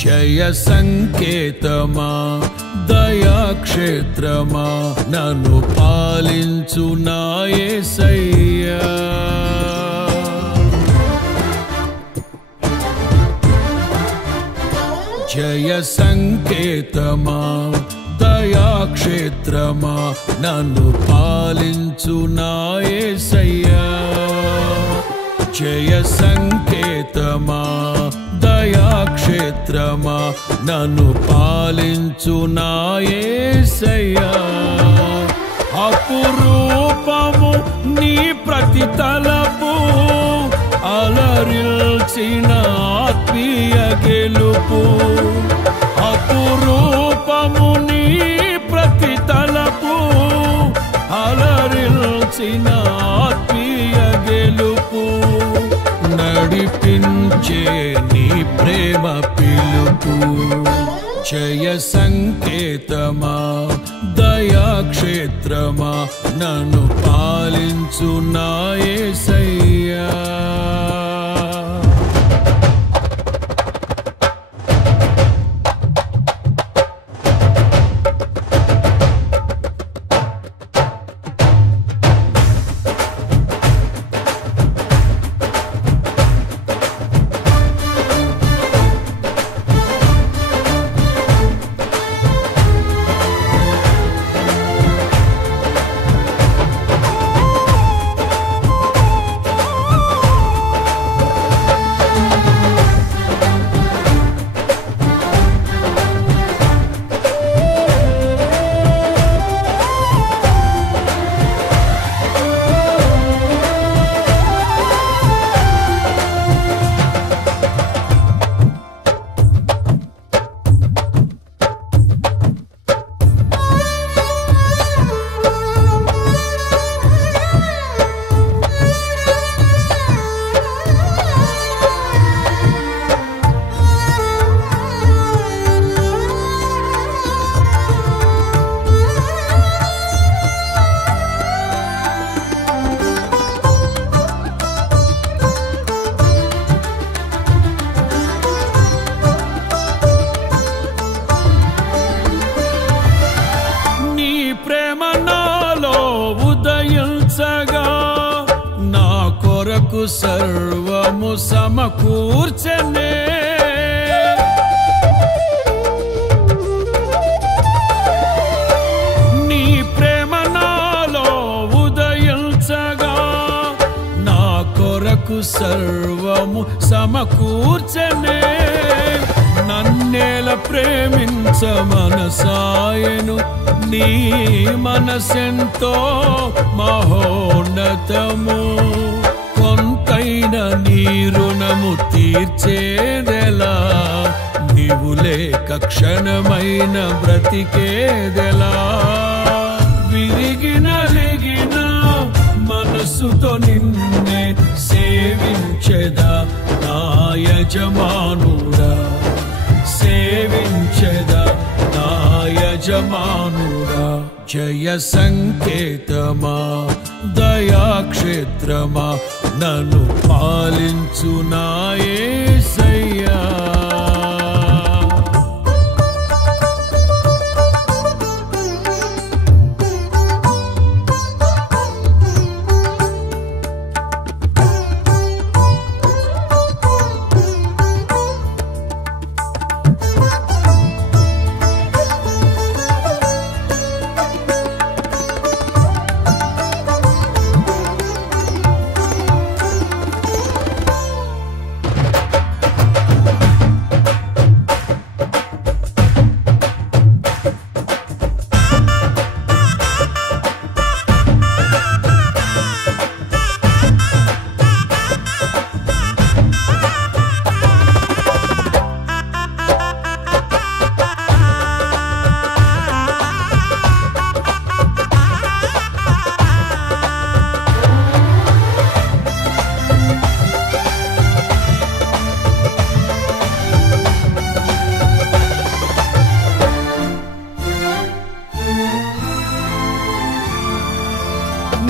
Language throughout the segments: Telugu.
జయ సంకేతమా దయాక్షేత్రమా నన్ను పాలించు నా యేసయ్యా జయ సంకేతమా దయాక్షేత్రమా నన్ను పాలించు నా యేసయ్యా జయ సంకేతమా దయాక్షేత్రమా నన్ను పాలించు నా యేసయ్యా అపురూపము నీ ప్రతి తలపు అలరిల్చిన ఆత్మీయ గెలుపు అపురూపము నీ ప్రతి తలపు అలరిల్చిన ఆత్మీయ గెలుపు నడిపించే నీ ప్రేమ పిలుపు జయ సంకేతమా దయాక్షేత్రమా నన్ను పాలించు నా యేసయ్యా సర్వము సమకూర్చనే నీ ప్రేమ నాలో ఉదయించగా నా కొరకు సర్వము సమకూర్చనే నన్నేల ప్రేమించ మనసాయను నీ మనసెంతో మహోన్నతము కొంతైన నీ రుణము తీర్చేదెలా నీవు లేక క్షణమైన బ్రతికేదెలా విరిగిన లెగిన మనసుతో నిన్నే సేవించెదా నా యజమానుడా సేవించెదా నా యజమానుడా జయ సంకేతమా దయాక్షేత్రమా నన్ను పాలించు నా యేసయ్యా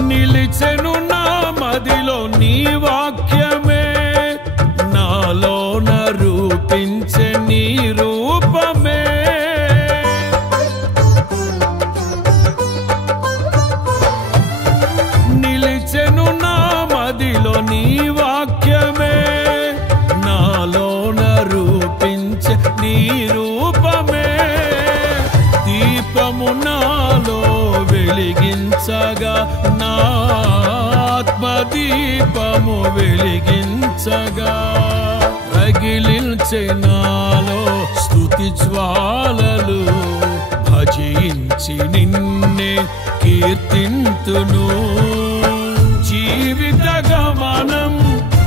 నిలిచెను నా మదిలో నీ వాక్యమే, నాలోన రూపించే నీ రూపమే. నిలిచెను నా మదిలో నీ వాక్యమే, నాలోన రూపించే నీ రూపమే. దీపము నాలో వెలిగించగా, నా ఆత్మదీపము వెలిగించగా, రగిలించే నాలో స్తుతి జ్వాలలు. భజించి నిన్నే కీర్తింతును, జీవిత గమనం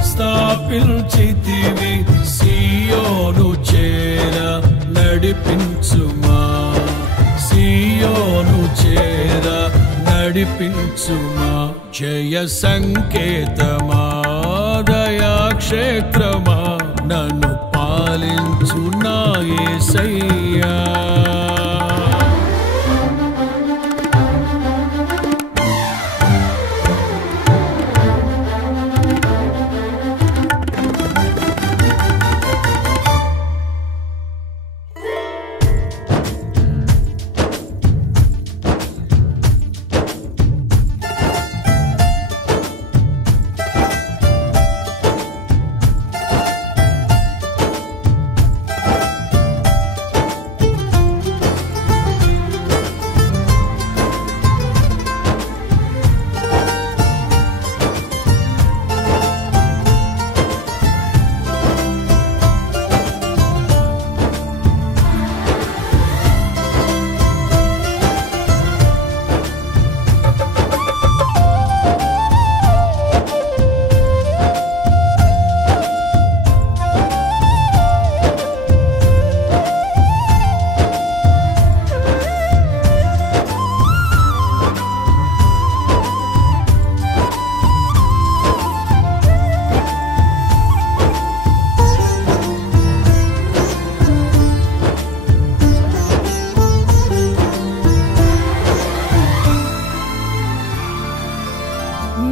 స్థాపించితివి. సియోను చేర నడిపించుమా, సియోను చేర నడిపించుమా. జయ సంకేతమా, దయాక్షేత్రమా, నన్ను పాలించు నా యేసయ్యా.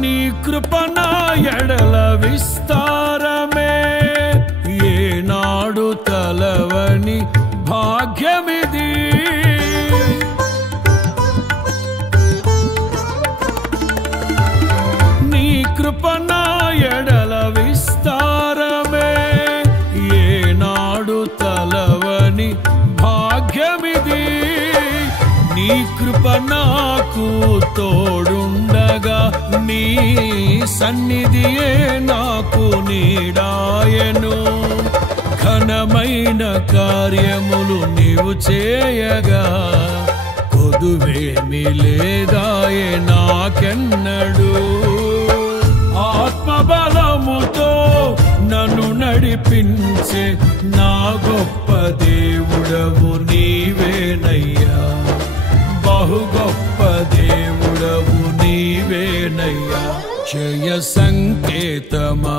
నీ కృప నా ఎడల విస్తారమే, ఏనాడు తలవని భాగ్యమిది. నీ కృప నా ఎడల విస్తారమే, ఏనాడు తలవని భాగ్యమిది. నీ కృప నాకు తోడుండగా, నీ సన్నిధియే నాకు నీడాయను. ఘనమైన కార్యములు నీవు చేయగా, కొదువేమి లేదాయే నాకెన్నడు. ఆత్మబలముతో నన్ను నడిపించే నా గొప్ప దేవుడవు నీవేనయ్యా. బహు గొప్ప దేవుడవు నీవేనయ్యా. జయ సంకేతమా,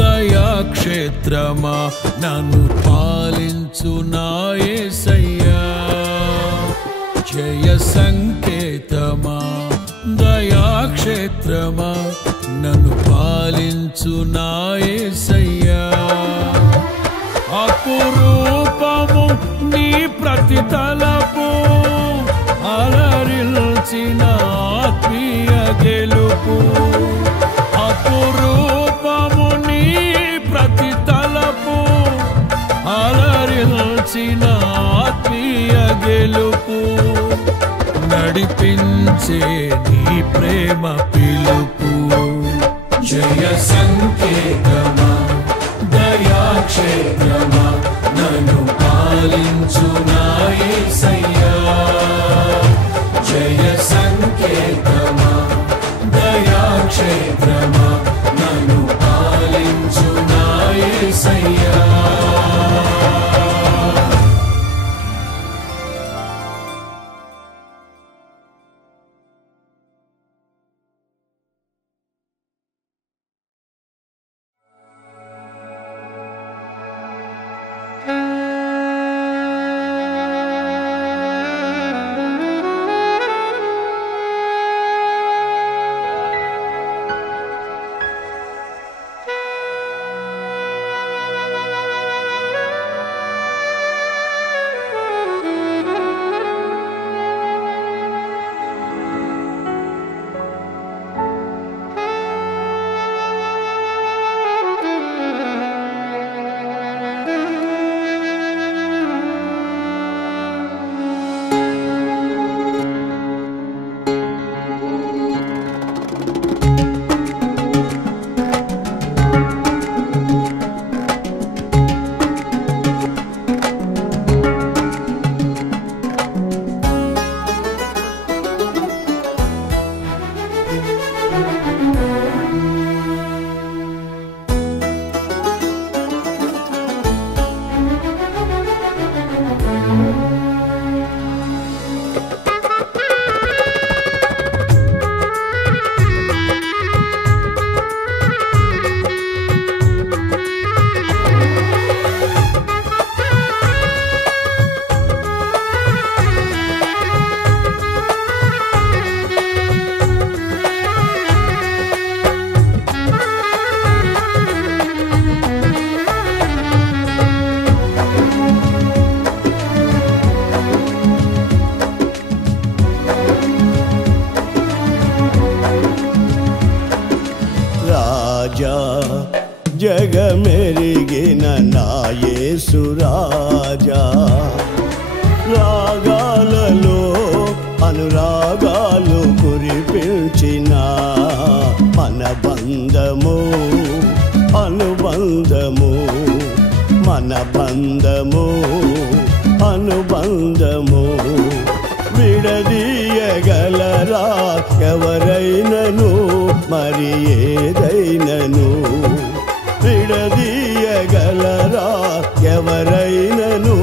దయాక్షేత్రమా, నన్ను పాలించు నా యేసయ్యా. జయ సంకేతమా, దయాక్షేత్రమా, నన్ను పాలించు నా యేసయ్యా. అపురూపము నీ ప్రతి తలపు, అలరిల్చిన ఆత్మీయ గెలుపు. అపురూపము నీ ప్రతి తలపు, అలరిల్చిన ఆత్మీయ గెలుపు. నడిపించే నీ ప్రేమ పిలుపు. జయ సంకేతమా, దయాక్షేత్రమా, నన్ను పాలించు నా యేసయ్యా. జయ సంకేతమా, దయాక్షేత్రమా, నన్ను పాలించు నా యేసయ్యా. జగమెరిగిన నా యేసు రాజా రాగాలలో అనురాగాలు కురిపించిన మన బంధము అనుబంధము మన బంధము అనుబంధము విడదీయగలరా ఎవరైనను మరి ఏదైనను విడదీయగలరా ఎవరైనను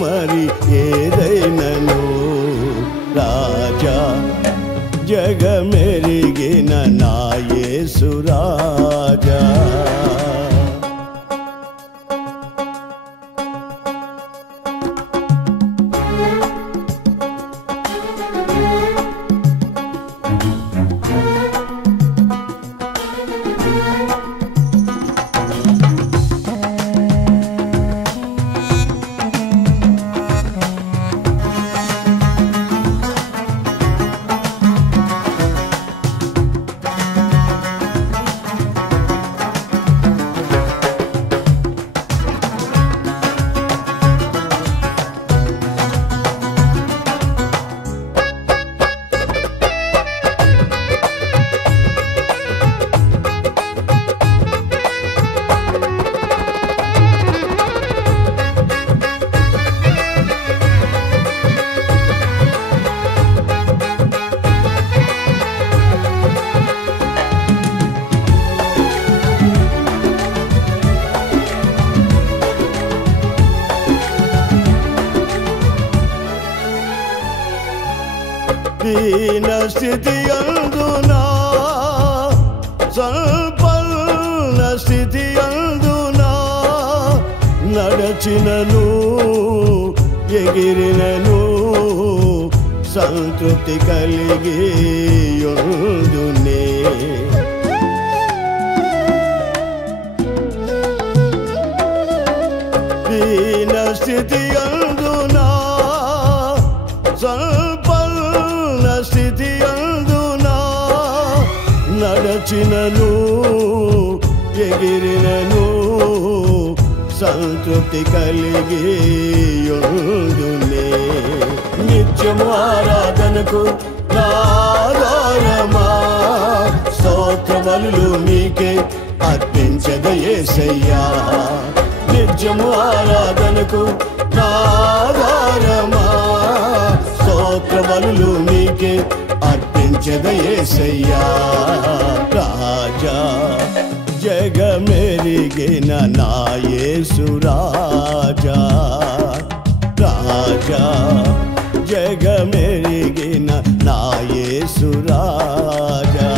మరి ఏదైనను రాజా జగమెరిగిన నా యేసు రాజా దీన స్థితి అందునా సంపన్న స్థితి అందునా నడచినను ఎగిరినను సంతృప్తి కలిగి యుందునే దీన స్థితి అందునా స్థితి అందునా నడచినను ఎగిరినను సంతృప్తి కలిగి యుందునే నిత్యము ఆరాధనకు ఆధారమా స్తోత్ర బలులు నీకే అర్పించద యేసయ్యా నిత్యము ఆరాధనకు ఆధారమా స్తోత్ర బలులు నీకే అర్పించద యేసయ్యా రాజా జగమెరిగిన నా యేసు రాజా రాజా జగమెరిగిన నా యేసు రాజా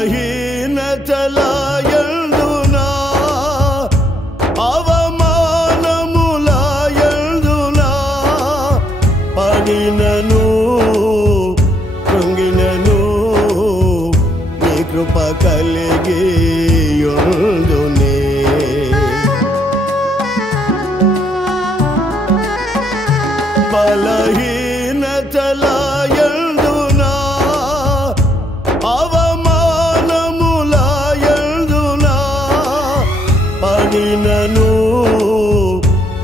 బలహీనతల యందునా అవమానముల యందునా పడినను కృంగినను నీ కృప కలిగి యుందునే బలహీనతల యందునా పడినను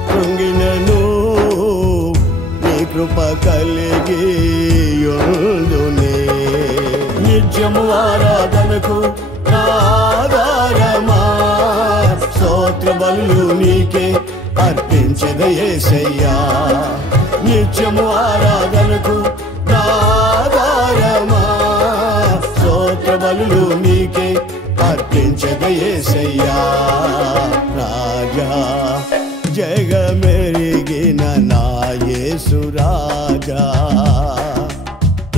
కృంగినను నీ కృప కలిగి యుందునే నిత్యము ఆరాధనకు ఆధారమా స్తోత్ర బలులు నీకే అర్పించద యేసయ్యా నిత్యము ఆరాధనకు ఆధారమా స్తోత్ర బలులు నీకే అర్పించద యేసయ్యా రాజా జగమెరిగిన నా యేసు రాజా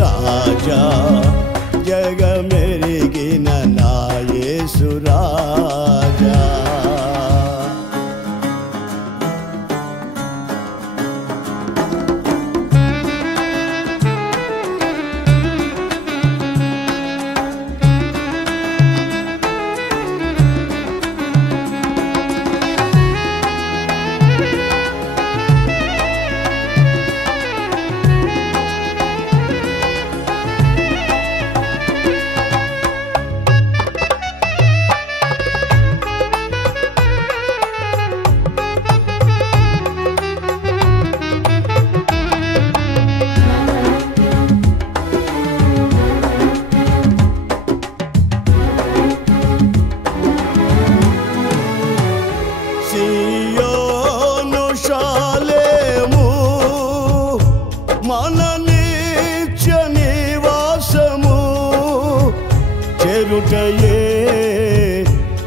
రాజా జగమెరిగిన నా యేసు రాజా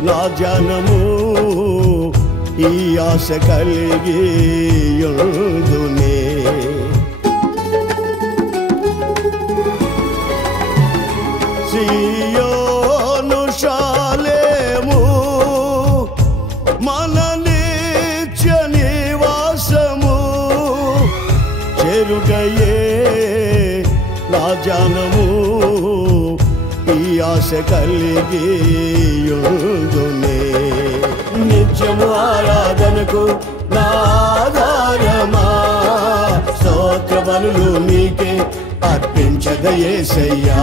నా జనము ఈ ఆశ కలిగి యుందునే సియోను షాలేము మన నిత్య నివాసము చేరుటయే నా జనము ఈ ఆశ కలిగి యుందునే నిత్యము ఆరాధనకు నా ఆధారమా స్తోత్ర బలులు నీకే అర్పించద యేసయ్యా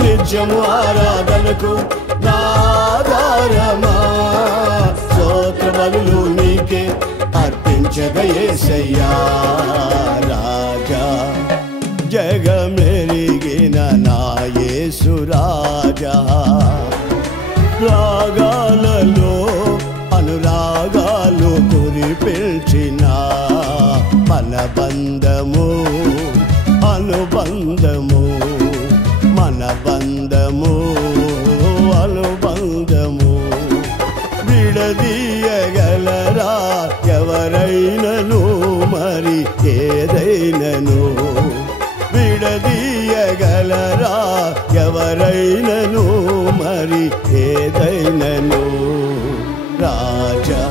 నిత్యము ఆరాధనకు నా ఆధారమా స్తోత్ర బలులు నీకే అర్పించద యేసయ్యా రాజా జగమెరిగిన నా యేసు రాజా రాగాలలో అనురాగాలు కురిపిల్చిన మన బంధము అనుబంధము మన బంధము అనుబంధము విడదీయగలరా ఎవరైనను మరి ఏదైనను విడదీయగలరా ఎవరైనను మరి ఏదైనను రాజా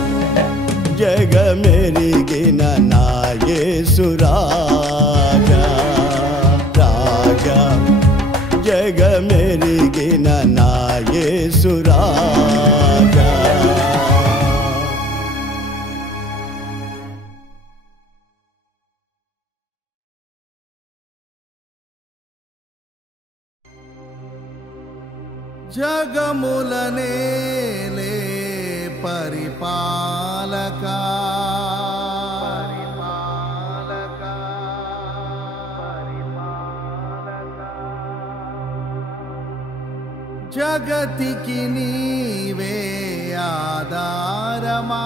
జగమెరిగిన నా యేసు రాజా రాజా జగమెరిగిన నా యేసు రాజా జగములనేలే పరిపాలకా జగతికి నీవే ఆధారమా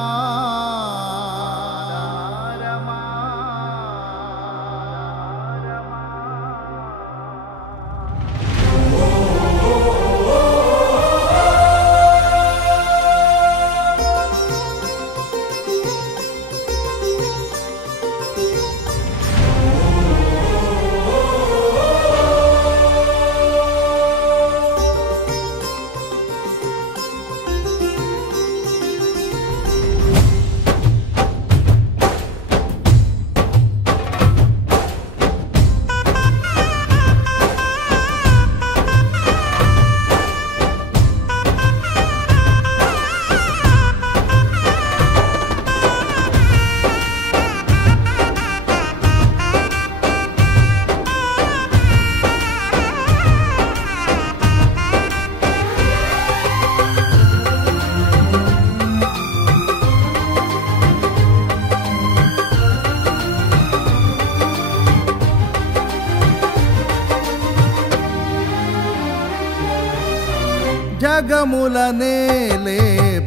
జగములనేలే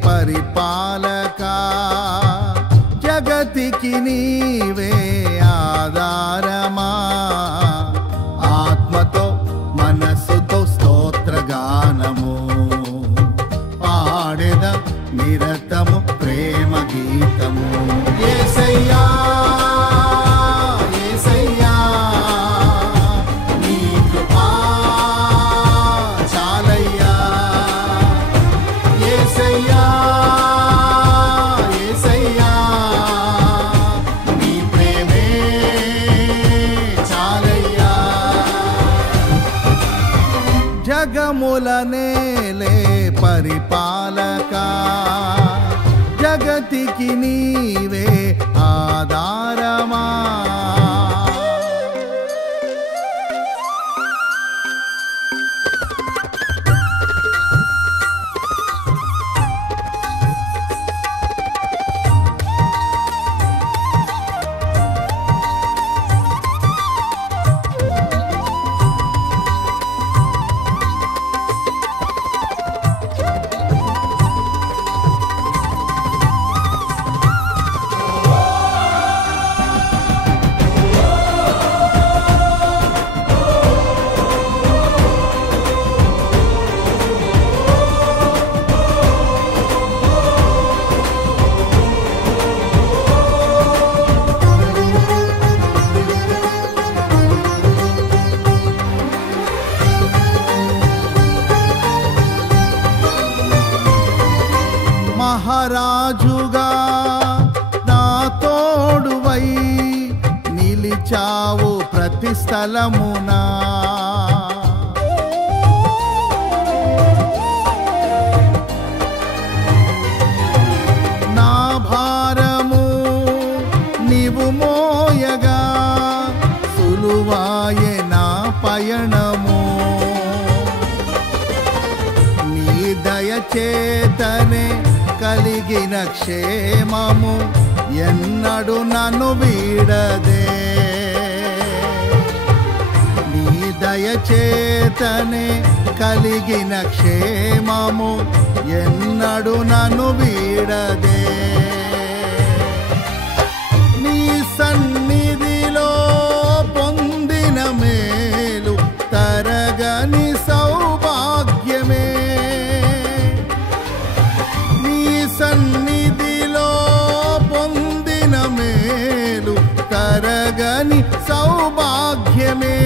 పరిపాలకా జగతికి నీవే ఆధారమా ఆత్మతో మనస్సుతో స్తోత్రగానము పాడెద నిరతము ప్రేమ గీతము యేసయ్యా మేలే పరిపాలక జగతికి నీవే ఆధారమా మహారాజుగా నా తోడువై నిలిచావు ప్రతి స్థలమునా నా భారము నీవు మోయగా సులువాయే నా పయనము నీ దయచేతనే కలిగిన క్షేమము ఎన్నడు నన్ను వీడదే నీ దయచేతనే కలిగిన క్షేమము ఎన్నడు నన్ను వీడదే నీ సన్నిధిలో పొందిన మేలు తరగని సౌభాగ్యమే సన్నిధిలో పొందిన మేలు తరగని సౌభాగ్యమే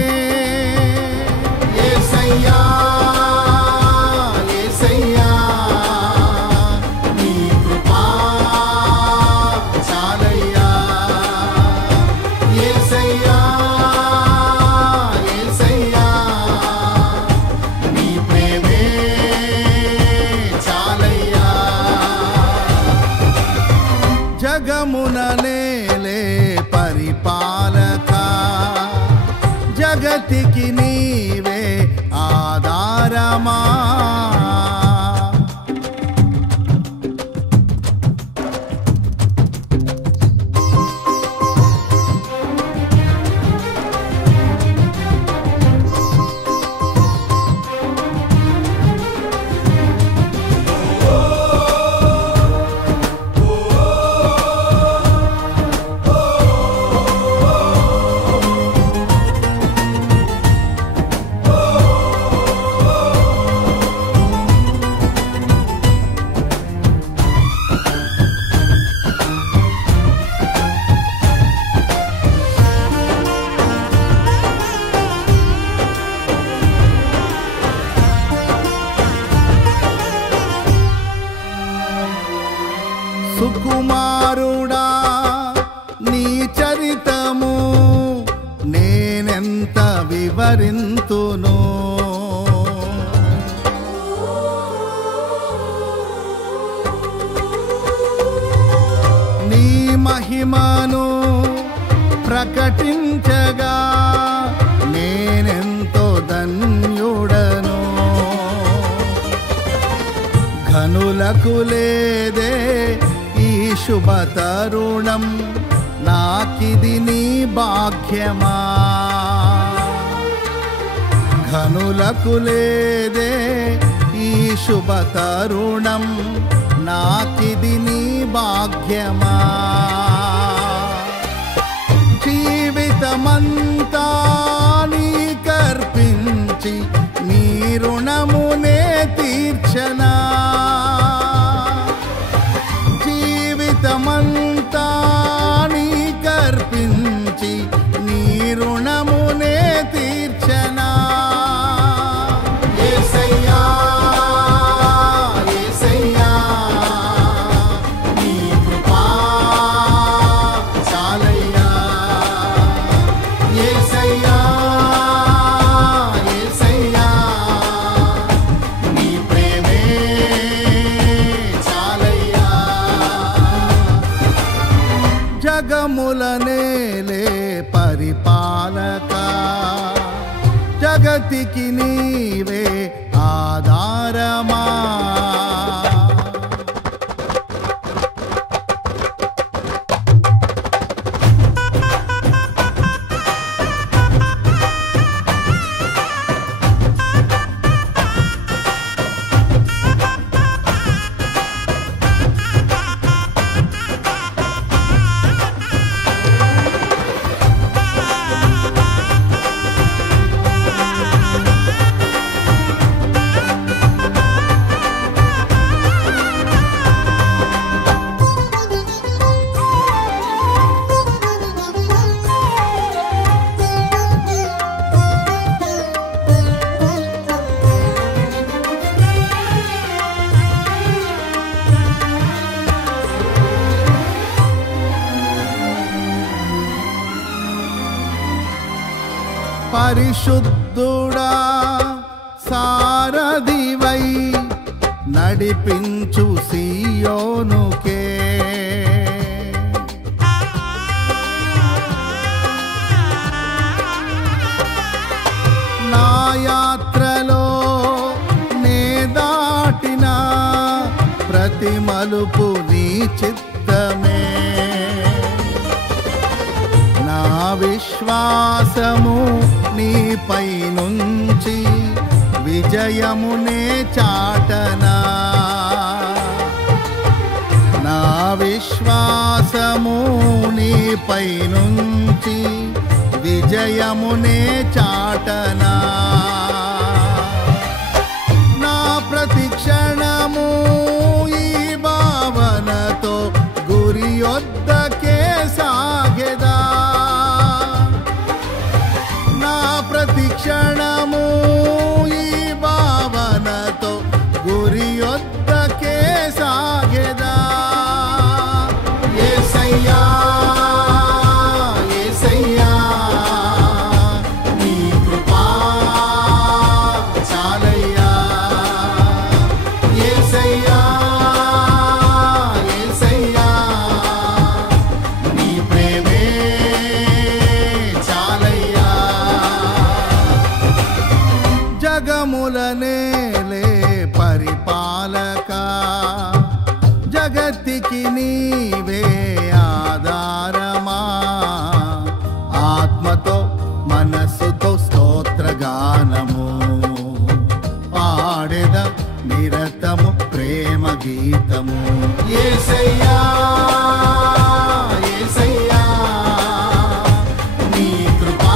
యేసయ్యా యేసయ్యా నీ కృపా చాలయ్యా యేసయ్యా యేసయ్యా నీ ప్రేమే చాలయ్యా జగమున నేలే పరిపాలక జగతికి నీవే ఆధారమా సుకుమారుడా నీ చరితము నేనెంత వివరింతును నీ మహిమను ప్రకటించగా నేనెంతో ధన్యుడను ఘనులకు లేదే ఈ శుభ తరుణం నాకిది నీ భాగ్యమా ఘనులకు లేదే ఈ శుభ తరుణం నాకిది నీ భాగ్యమా జీవితమంతా నీకర్పించి నీ రుణమునే తీర్చనా జీవితమంతా నీకర్పించి నీ రుణమునే తీర్చనా యేసయ్యా యేసయ్యా నీ కృపా చాలయ్యా యేసయ్యా యేసయ్యా జగముల నేలే పరిపాలక జగతికి నీవే ఆధారమా పరిశుద్ధుడా సారథివై నడిపించు సియోనుకే నా యాత్రలో నే దాటిన ప్రతి మలుపు నీ చిత్తమే నా విశ్వాసము నీపై నుంచి విజయమునే చాటనా నా విశ్వాసము నీపై నుంచి విజయమునే చాటనా నా ప్రతి క్షణము ఈ భావనతో గురి యొద్దకే సాగెదా ప్రతి క్షణము ఈ భావనతో గురి యొద్దకే సాగెదా యేసయ్యా యేసయ్యా నీ కృపా చాలయ్యా యేసయ్యా యేసయ్యా నీ ప్రేమే చాలయ్యా జగముల నేలే పరిపాలక జగతికి నీవే ఆధారమా ఆత్మతో మనస్సుతో స్తోత్రగానము పాడెద నిరతము ప్రేమ గీతము యేసయ్యా యేసయ్యా నీ కృపా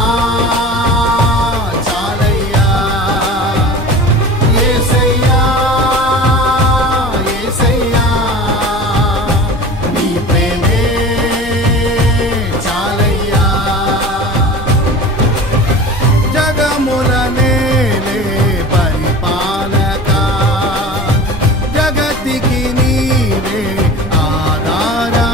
జగతికి నీవే ఆధారమా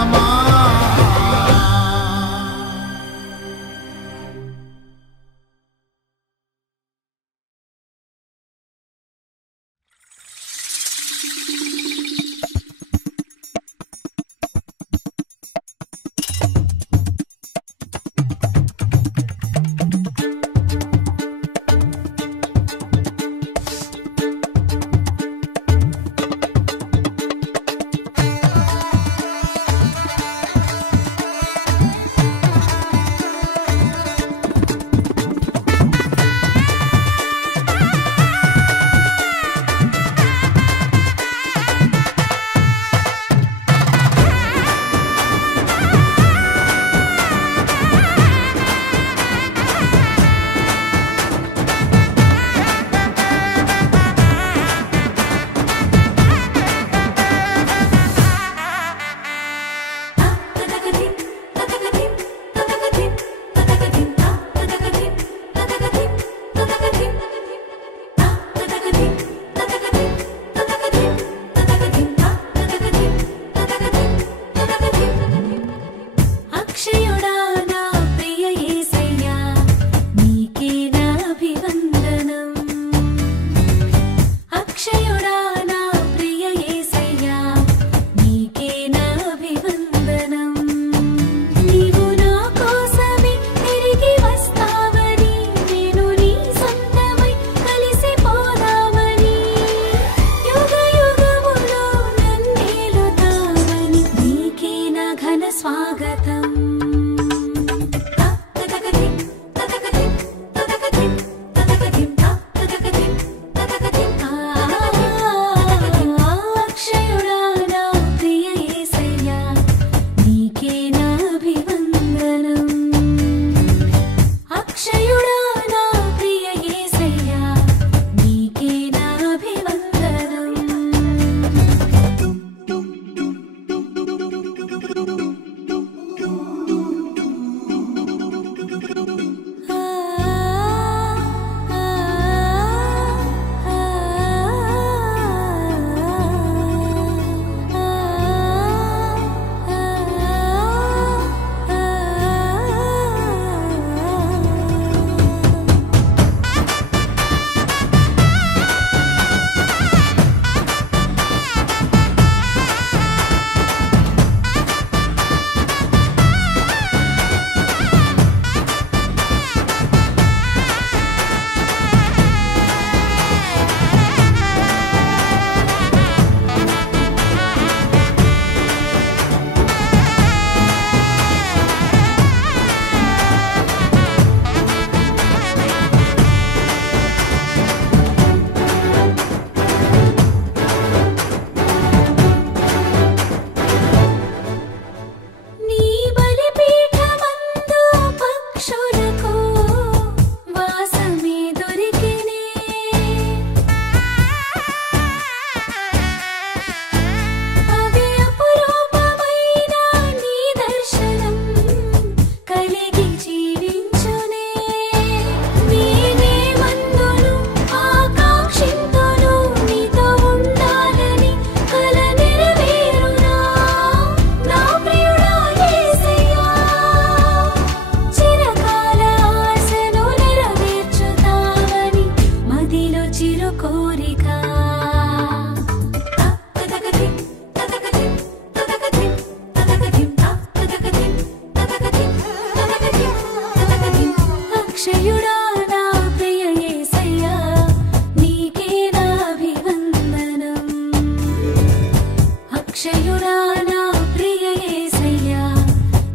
అక్షయుడా నా ప్రియ యేసయ్యా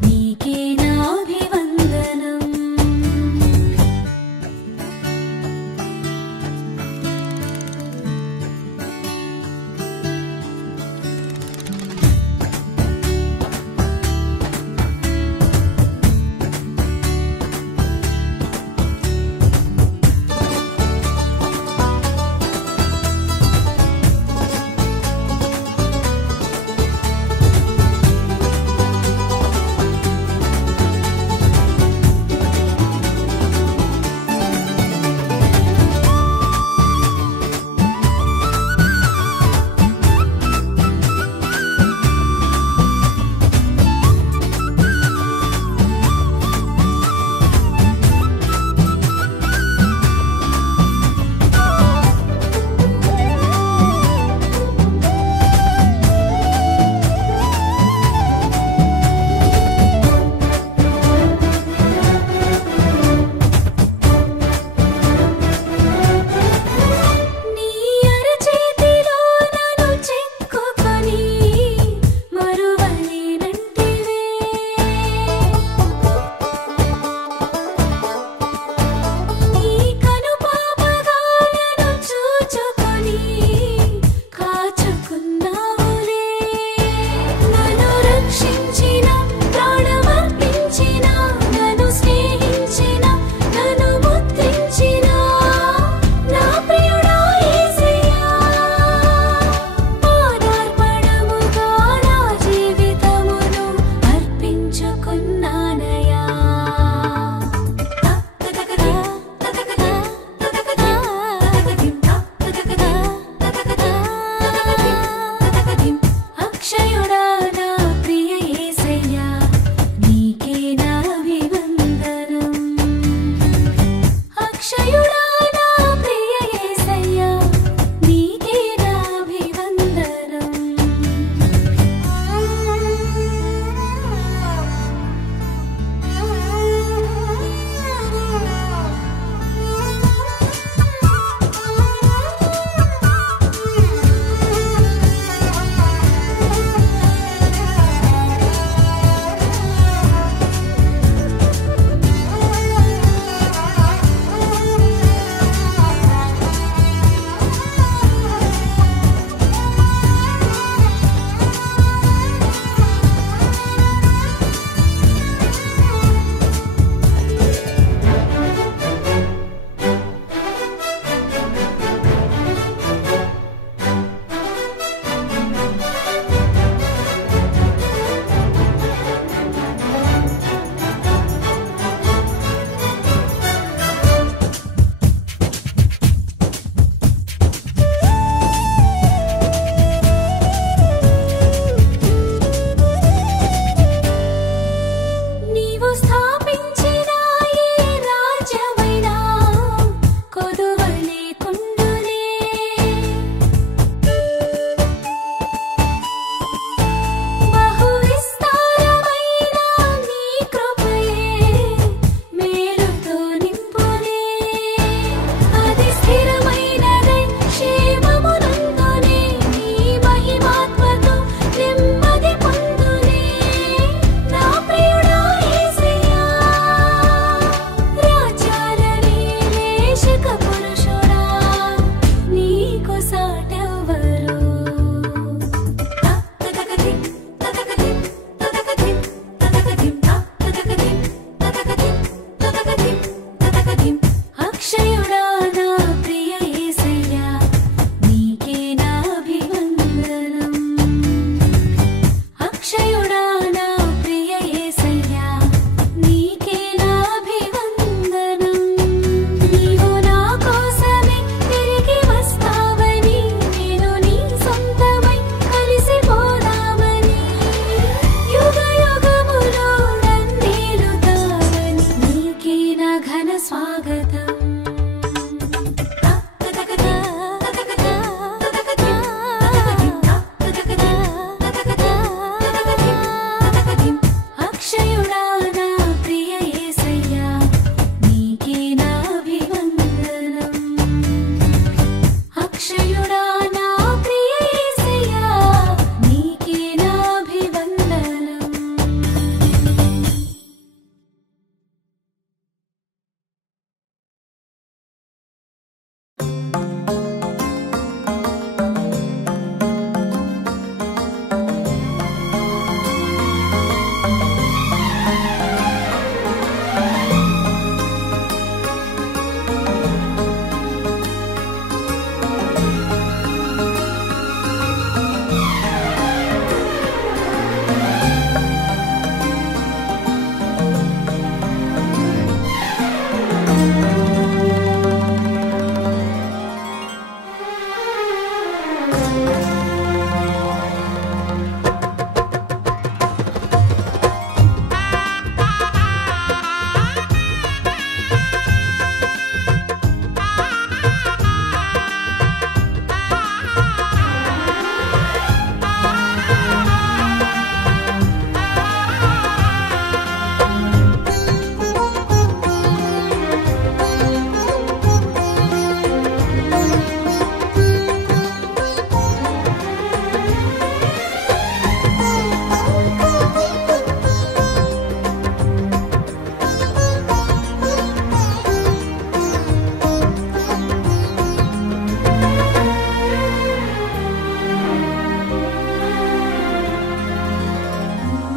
నీకే నా అభివందనం.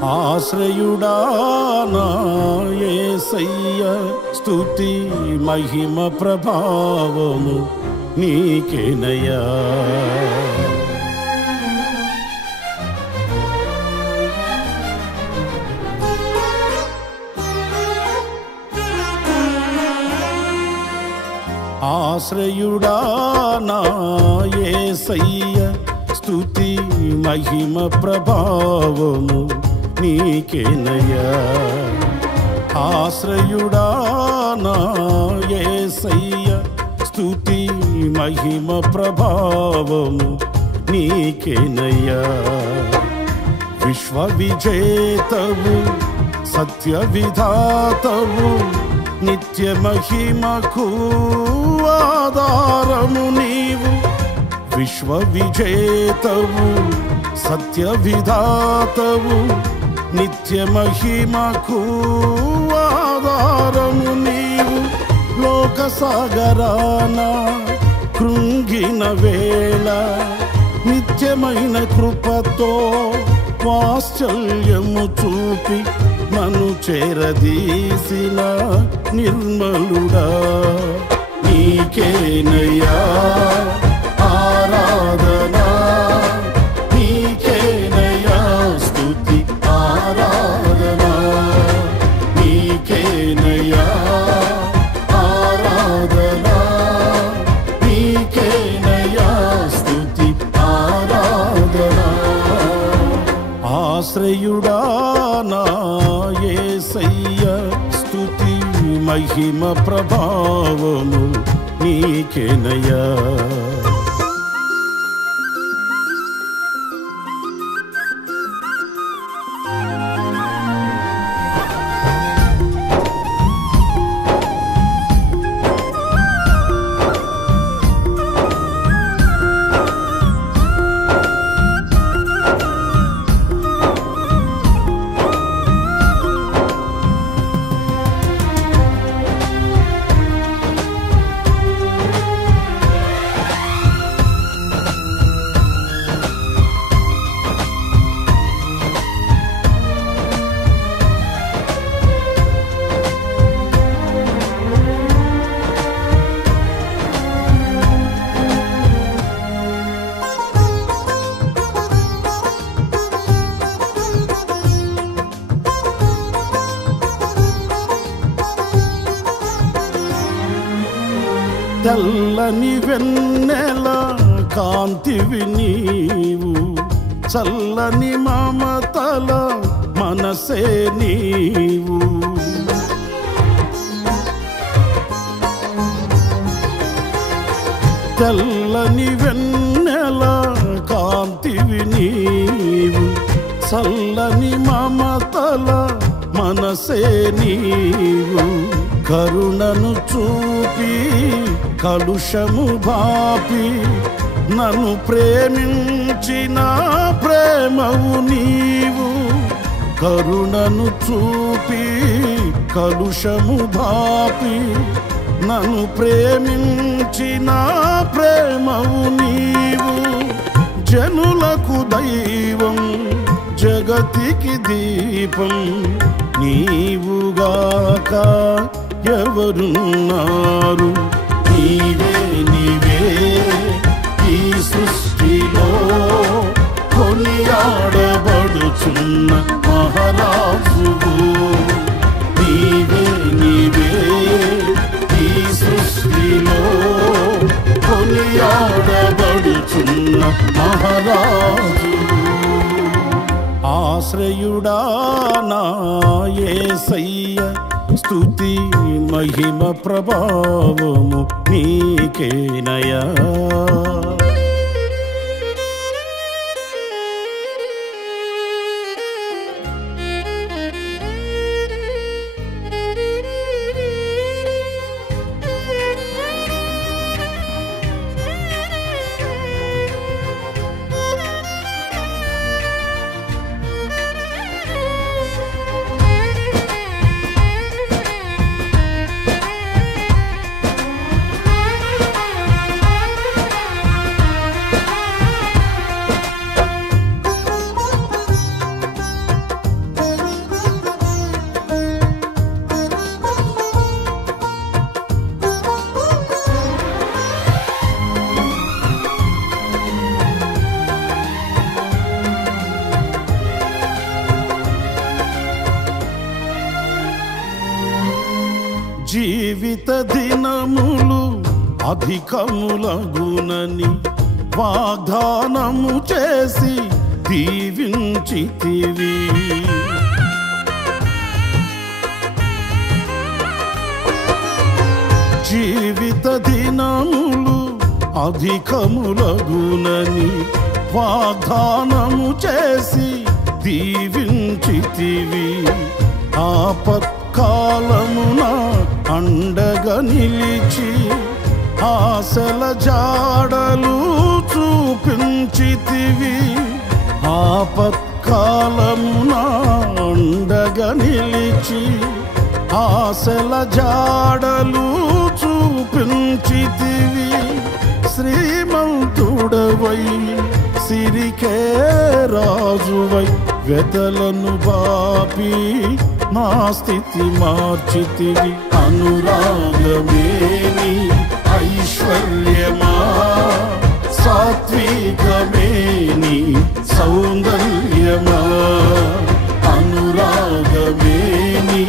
ఆశ్రయుడా నా యేసయ్య స్తుతి మహిమ ప్రభావము నీకేనయ్యా. ఆశ్రయుడా నా యేసయ్య స్తుతి మహిమ ప్రభావము నీకేనయ్యా. ఆశ్రయుడా నా యేసయ్య స్తుతి మహిమ ప్రభావము నీకేనయ్యా. విశ్వ విజేతవు సత్య విధాతవు నిత్య మహిమకు ఆధారము నీవు. విశ్వ విజేతవు సత్య విధాతవు నిత్య మహిమకు ఆధారము నీవు. లోక సాగరాన కృంగిన వేళ నిత్యమైన కృపతో వాత్సల్యము చూపి నన్ను చేరదీసిన నిర్మలుడా నీకేనయ్యా ఆరాధన. నీకేనయ్యా స్తుతి ఆరాధన. నీకేనయ్యా ఆరాధన. నీకేనయ్యా స్తుతి ఆరాధన. ఆశ్రయుడా నా యేసయ్య స్తుతి మహిమ ప్రభావము నీకేనయ్యా. తెల్లని వెన్నెల కాంతివి నీవు. చల్లని మమతల మనసే నీవు. తెల్లని వెన్నెల కాంతివి నీవు. చల్లని మమతల మనసే నీవు. కరుణను చూపి కలుషము బాపి నన్ను ప్రేమించిన ప్రేమవు నీవు. కరుణను చూపి కలుషము బాపి నన్ను ప్రేమించిన ప్రేమవు నీవు. జనులకు దైవం జగతికి దీపం నీవుగాక ఎవరున్నారు. నీవే నీవే ఈ సృష్టిలో కొనియాడబడుచున్న మహారాజువు. నీవే నీవే ఈ సృష్టిలో కొనియాడబడుచున్న మహారాజు. ఆశ్రయుడా నా యేసయ్య స్తుతి మహిమ ప్రభావము నీకేనయ్యా. జీవిత దినములు అధికములగునని వాగ్దానము చేసి దీవించితివి. జీవిత దినములు అధికములగునని వాగ్దానము చేసి దీవించితివి. ఆపత్కాలమున అండగా నిలిచి ఆశల జాడలు చూపించితివి. ఆపత్కాలమున అండగా నిలిచి ఆశల జాడలు చూపించితివి. శ్రీమంతుడవై సిరికే రాజువై వెతలను బాపి నా స్థితి మార్చితివి. అనురాగమేని ఐశ్వర్యమా సాత్వికమేని సౌందర్యమా. అనురాగమేని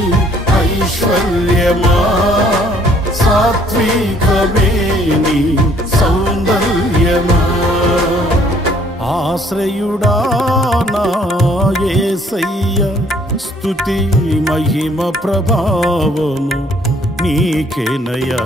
ఐశ్వర్యమా సాత్వికమేని సౌందర్యమా. ఆశ్రయుడా నా యేసయ్య స్తుతి మహిమ ప్రభావము నీకేనయ్యా.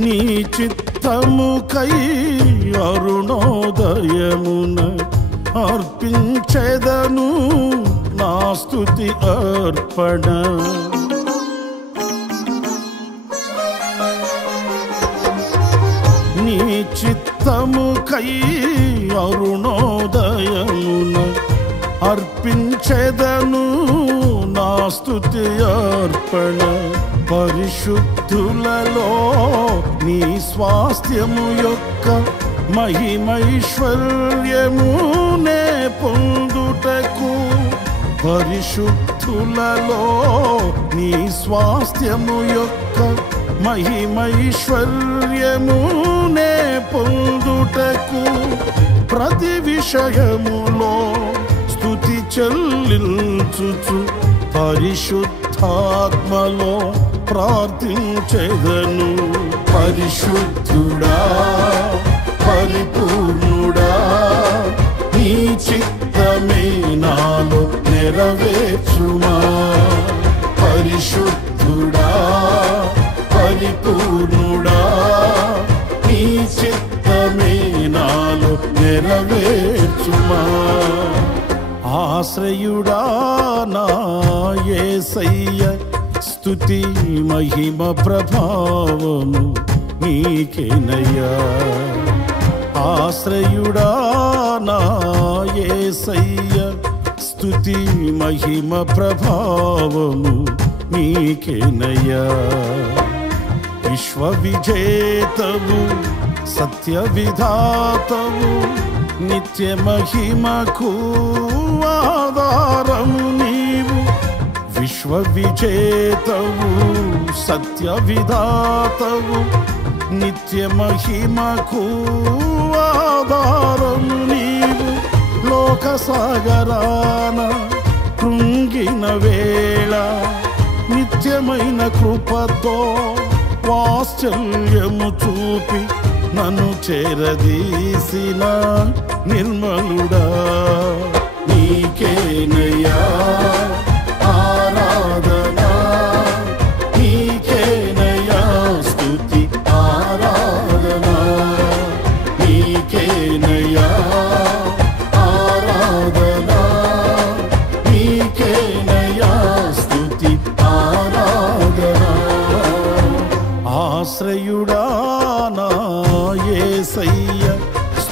నీ చిత్తముకై అరుణోదయమున అర్పించెదను నా స్తుతి అర్పణ. నీ చిత్తముకై అరుణోదయమున అర్పించెదను నా స్తుతి అర్పణ. పరిశుద్ధులలో నీ స్వాస్థ్యము యొక్క మహిమైశ్వర్యము నే పొందుటకు. పరిశుద్ధులలో నీ స్వాస్థ్యము యొక్క మహిమైశ్వర్యము నే పొందుటకు. ప్రతి విషయములో స్తుతి చెల్లించుచు పరిశుద్ధాత్మలో ప్రార్థించెదను. పరిశుద్ధుడా పరిపూర్ణుడా నీ చిత్తమే నాలో నెరవేర్చుమా. పరిశుద్ధుడా పరిపూర్ణుడా నీ చిత్తమే నాలో నెరవేర్చుమా. ఆశ్రయుడా నా యేసయ్య స్తుతి మహిమ ప్రభావము నీకేనయ్యా. ఆశ్రయుడా నా యేసయ్య స్తుతి మహిమ ప్రభావము నీకేనయ్యా. విశ్వ విజేతవు సత్య విధాతవు నిత్య మహిమకు ఆధారము నీవు. విశ్వ విజేతవు సత్య విధాతవు నిత్య మహిమకు ఆధారము నీవు. లోక సాగరాన కృంగిన వేళ నిత్యమైన కృపతో వాత్సల్యము చూపి నన్ను చేరదీసిన నిర్మలుడా నీకేనయ్యా ఆరాధన.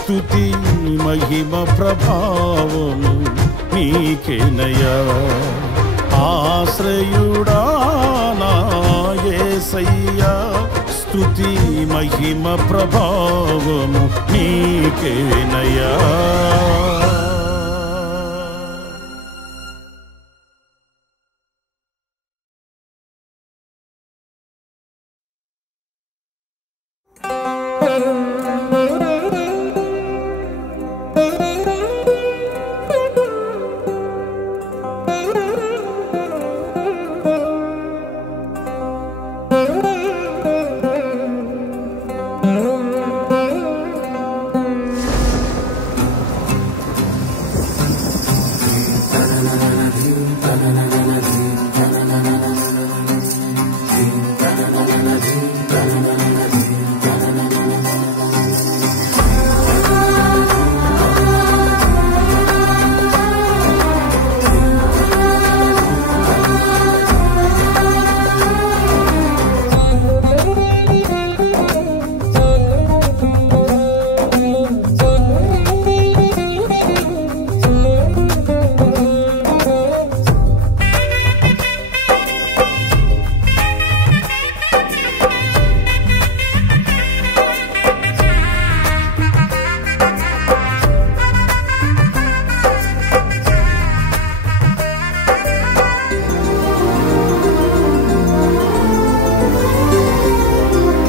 స్తుతి మహిమ ప్రభావము నీకేనయ్యా. ఆశ్రయుడా నా యేసయ్యా, స్తుతి మహిమ ప్రభావము నీకేనయ్యా.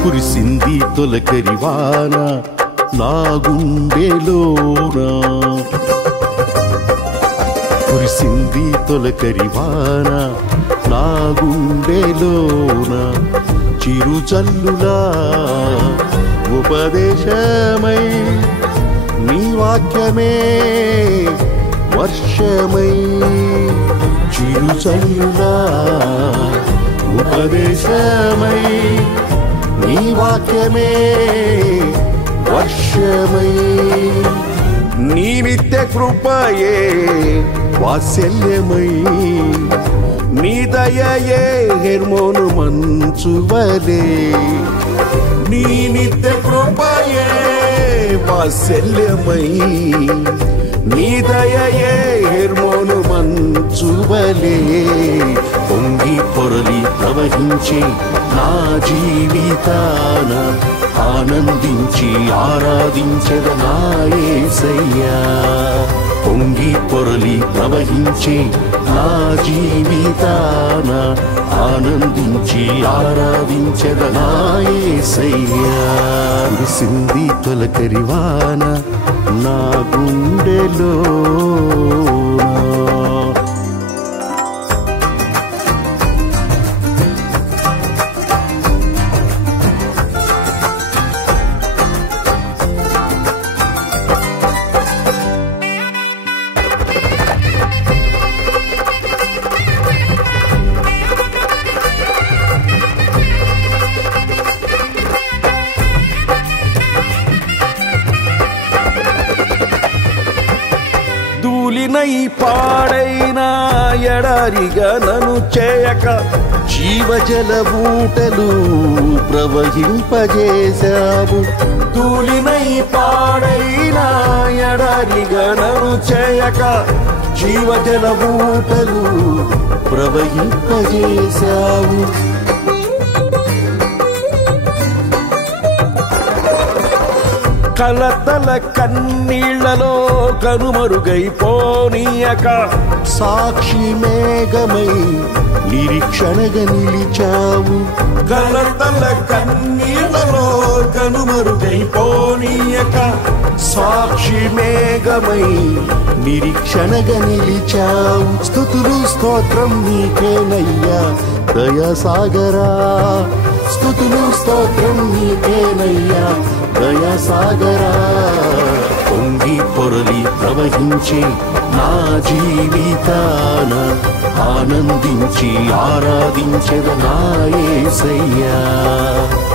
కురిసింది తొలకరివాన నా గుండెలోన, కురిసింది తొలకరివాన నా గుండెలోన, చిరుచల్లులా ఉపదేశమై నీ వాక్యమే వర్షమై, చిరుచల్లులా ఉపదేశమై నీ వాక్యమే వర్షమై, నీ నిత్య కృపయే వాత్సల్యమై, నీ దయయే హెర్మోను మంచువలే, నీ నిత్య కృపయే వాత్సల్యమై, నీ దయయే హెర్మోను మంచువలే, పొంగి పొరలి ప్రవహించే నా జీవితాన ఆనందించి ఆరాధించెద నా యేసయ్యా. పొంగి పొరలి ప్రవహించే నా జీవితాన ఆనందించి ఆరాధించెద నా యేసయ్యా. కురిసింది తొలకరివాన నా గుండెలో. ధూళినై పాడైన ఎడారిగా నన్ను చేయక జీవజల బూటలు ప్రవహింపజేశావు. ధూళినై పాడైన ఎడారిగా నన్ను చేయక జీవజల బూటలు ప్రవహింపజేశావు. కలతల కన్నీళ్లలో కనుమరుగైపోనీయక సాక్షి మేఘమై నిరీక్షణగా నిలిచావు. కలతల కన్నీళ్లలో కనుమరుగైపోనీయక సాక్షి మేఘమై నిరీక్షణగా నిలిచావు. స్తుతులు స్తోత్రం నీకేనయ్యా దయాసాగరా, స్తుతులు స్తోత్రం నీకేనయ్యా దయాసాగరా. పొంగి పొరలి ప్రవహించే నా జీవితాన ఆనందించి ఆరాధించెద నా యేసయ్యా.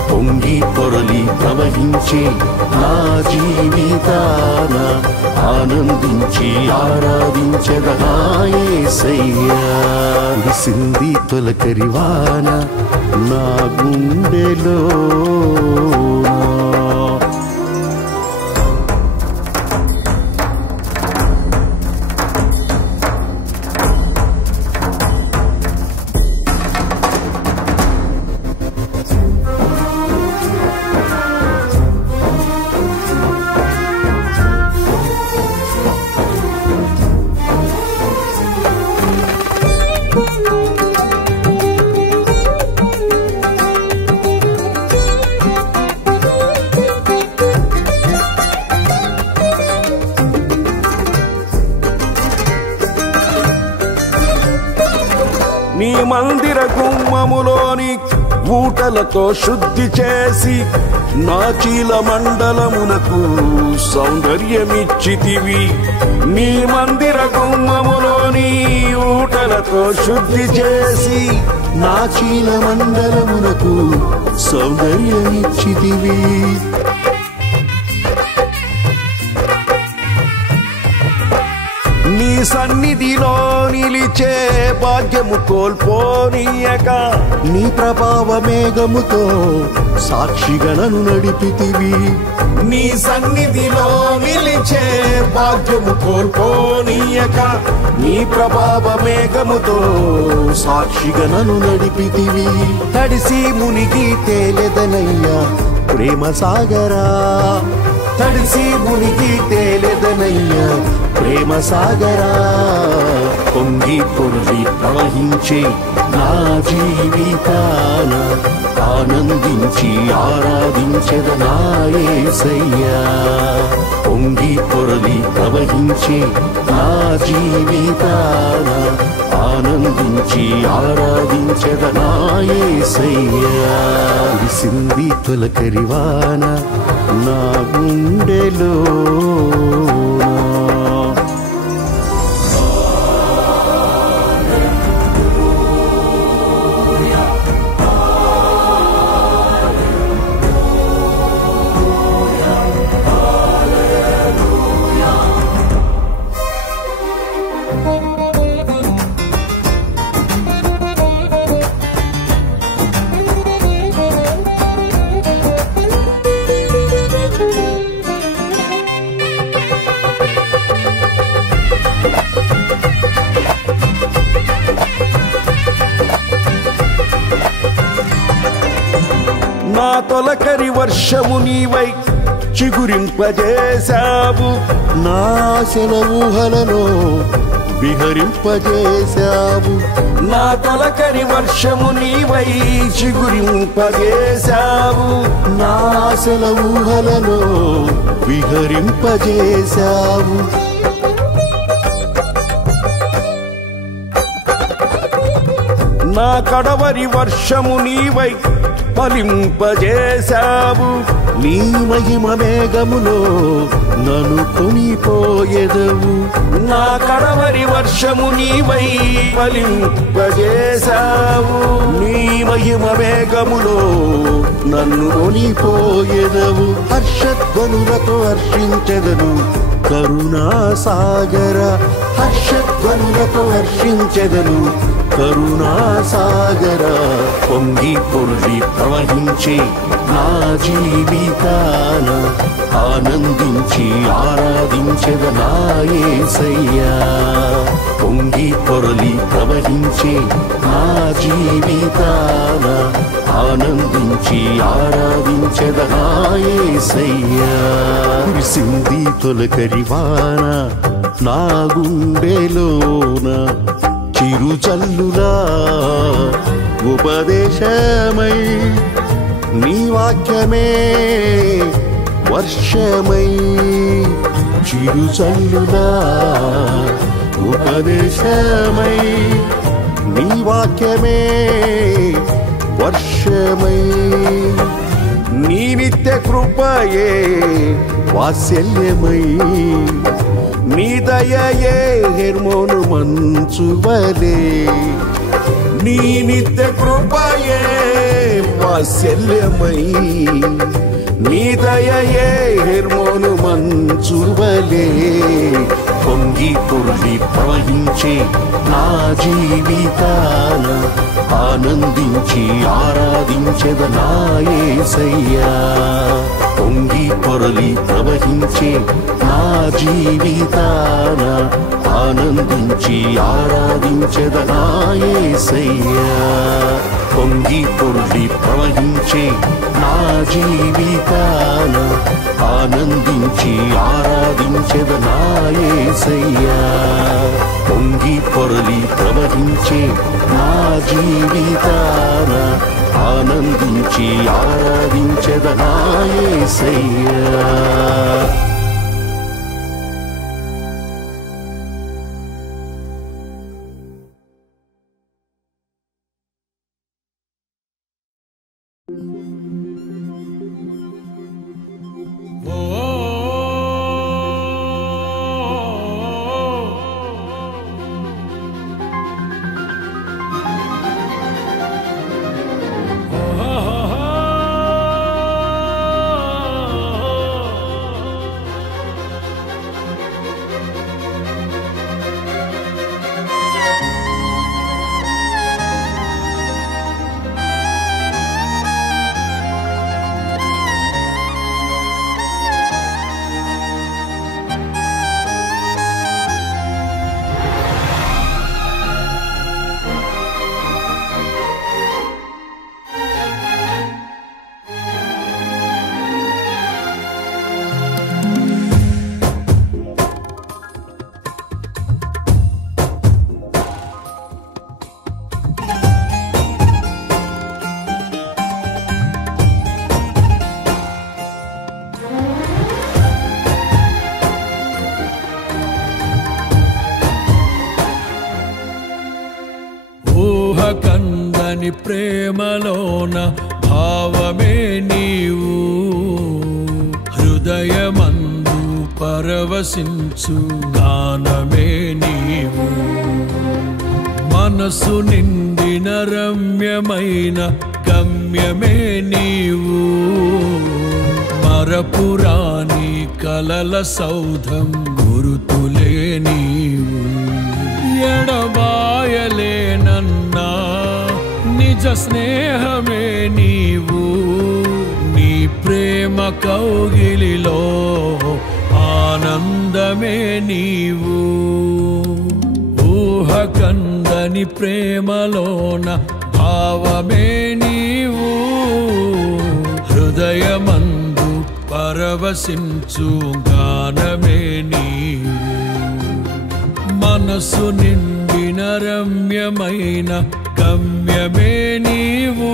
పొంగి పొరలి ప్రవహించే నా జీవితాన ఆనందించి ఆరాధించెద నా యేసయ్యా. కురిసింది తొలకరివాన నా గుండెలో. మందిర గుమ్మములోని ఊటలతో శుద్ధి చేసి నా చీల మండలమునకు సౌందర్యమిచ్చితివి. నీ మందిర గుమ్మములోని ఊటలతో శుద్ధి చేసి నా చీల మండలమునకు సౌందర్యమిచ్చితివి. నీ సన్నిధిలో నిలిచే భాగ్యము కోల్పోనీయక నీ ప్రభావ మేఘముతో సాక్షిగా నన్ను నడిపితివి. నీ సన్నిధిలో నిలిచే భాగ్యము కోల్పోనీయక నీ ప్రభావ మేఘముతో సాక్షిగా నన్ను నడిపితివి. తడిసి మునిగి తేలెదనయ్యా ప్రేమ సాగరా, తడిసి మునిగి తేలెదనయ్యా ప్రేమ సాగరా. పొంగి పొర్లి ప్రవహించే నా జీవితాన ఆనందించి ఆరాధించెద నా యేసయ్యా. పొంగి పొర్లి ప్రవహించే నా జీవితాన ఆనందించి ఆరాధించెద నా యేసయ్యా. కురిసింది తొలకరివాన నా గుండెలో, నా తొలకరి వర్షము నీవై చిగురింపజేశావు. నా ఆశల ఊహలలో విహరింపజేశావు. నా తొలకరి వర్షము నీవై చిగురింపజేశావు. నా ఆశల ఊహలలో విహరింపజేశావు. నా కడవరి వర్షము నీవై ఫలింపజేశావు. నీ మహిమ మేఘములో నన్ను కొనిపోయెదవు. నా కడవరి వర్షము నీవై ఫలింపజేశావు. నీ మహిమ మేఘములో నన్ను కొనిపోయెదవు. హర్షధ్వనులతో హర్షించెదను కరుణా సాగర, హర్షధ్వనులతో హర్షించెదను కరుణా సాగర. పొంగి పొర్లి ప్రవహించే నా జీవితాన ఆనందించి ఆరాధించెద నా యేసయ్యా. పొంగి పొర్లి ప్రవహించే నా జీవితాన ఆనందించి ఆరాధించెద నా యేసయ్యా. కురిసింది తొలకరివాన నా గుండెలోన చిరుచల్లులా ఉపదేశమై నీ వాక్యమే వర్షమై. చిరుచల్లులా ఉపదేశమై నీ వాక్యమే వర్షమై. నీ నిత్య కృపయే వాత్సల్యమై. నీ దయయే హెర్మోను మంచువలే. నీ నిత్య కృపయే వాత్సల్యమై. నీ దయయే హెర్మోను మంచువలే. పొంగి పొర్లి ప్రవహించే నా జీవితాన ఆనందించి ఆరాధించెద నా యేసయ్యా. పొంగి పొర్లి ప్రవహించే నా జీవితాన ఆనందించి ఆరాధించెద నా యేసయ్యా. పొంగి పొర్లి ప్రవహించే నా జీవితాన ఆనందించి ఆరాధించెద నా యేసయ్యా. పొంగి పొర్లి ప్రవహించే నా జీవితాన ఆనందించి ఆరాధించెద నా యేసయ్యా. ఊహకందని ప్రేమలోన భావమే నీవు హృదయమందు పరవశించు గానమే నీవు మనసు నిండిన రమ్యమైన గమ్యమే నీవు మరపురాని కలల సౌధం గురుతులే నీవు ఎడబాయలేనన్నా నిజ స్నేహమే నీవు నీ ప్రేమ కౌగిలిలో ఆనందమే నీవు ఊహకందని ప్రేమలోన భావమే నీవు హృదయమందు పరవశించు గానమే నీవు మనసు నిండిన రమ్యమైన గమ్యమే నీవు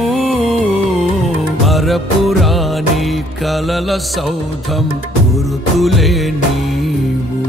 మరపురాని కలల సౌధం గురుతులే నీవు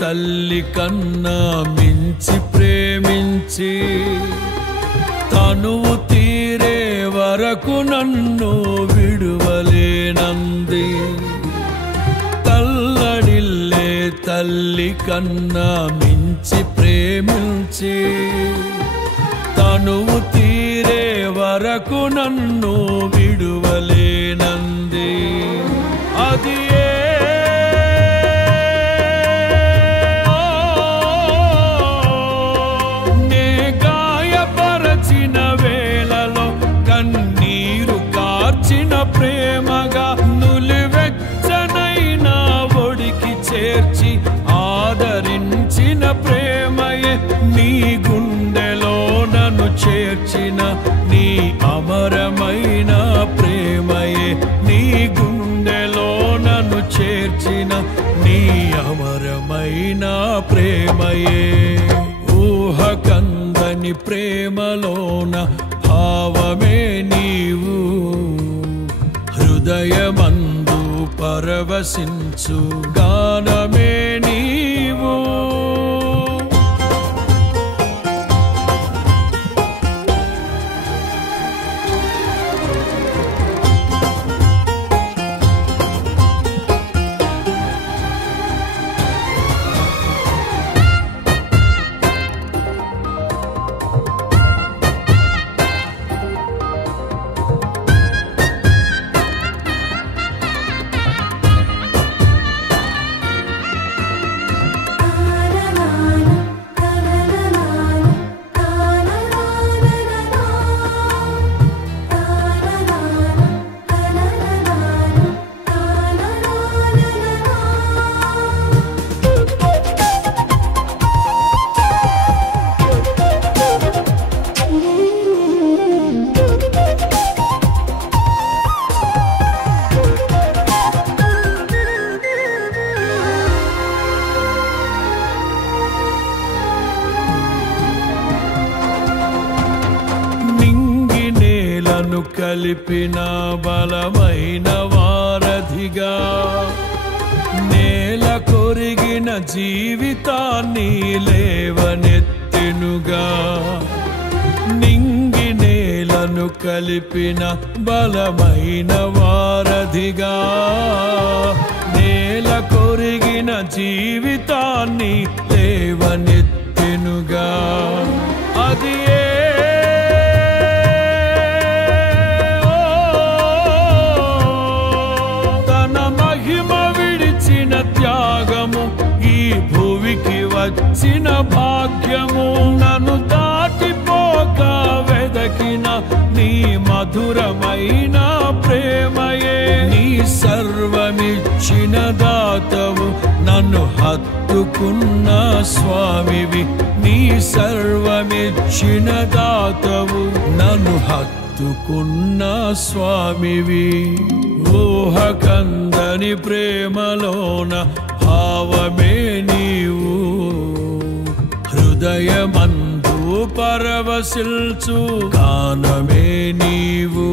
తల్లి కన్నా మించి ప్రేమించి తనువు తీరే వరకు నన్ను విడువలేనంది తల్లడిల్లే తల్లి కన్నా మించి ప్రేమించి తనువు తీరే వరకు నన్ను విడువలేనంది అది ప్రేమగా నులివెచ్చనైనా ఒడికి చేర్చి ఆదరించిన ప్రేమయే నీ గుండెలో నన్ను చేర్చిన నీ అమరమైన ప్రేమయే నీ గుండెలో నన్ను చేర్చిన నీ అమరమైన ప్రేమయే ఊహకందని ప్రేమలోన భావమే నీవు హృదయమందు పరవశించు గానమే నీవు కలిపిన బలమైన వారధిగా నేల కొరిగిన జీవితాన్ని లేవనెత్తెనుగా నింగి నేలను కలిపిన బలమైన వారధిగా నేల కొరిగిన జీవితాన్ని లేవనెత్తెనుగా అది తన మహిమ విడిచిన త్యాగము, ఈ భూమికి వచ్చిన భాగ్యము. నన్ను దాటిపోక వెదకిన నీ మధురమైన ప్రేమయే. నీ సర్వమిచ్చిన దాతవు, నన్ను హత్తుకున్న స్వామివి. నీ సర్వమిచ్చిన దాతవు, నన్ను హత్తుకున్న స్వామివి. ఊహకందని ప్రేమలోన భావమే నీవు, హృదయమందు పరవశిల్చు గానమే నీవు.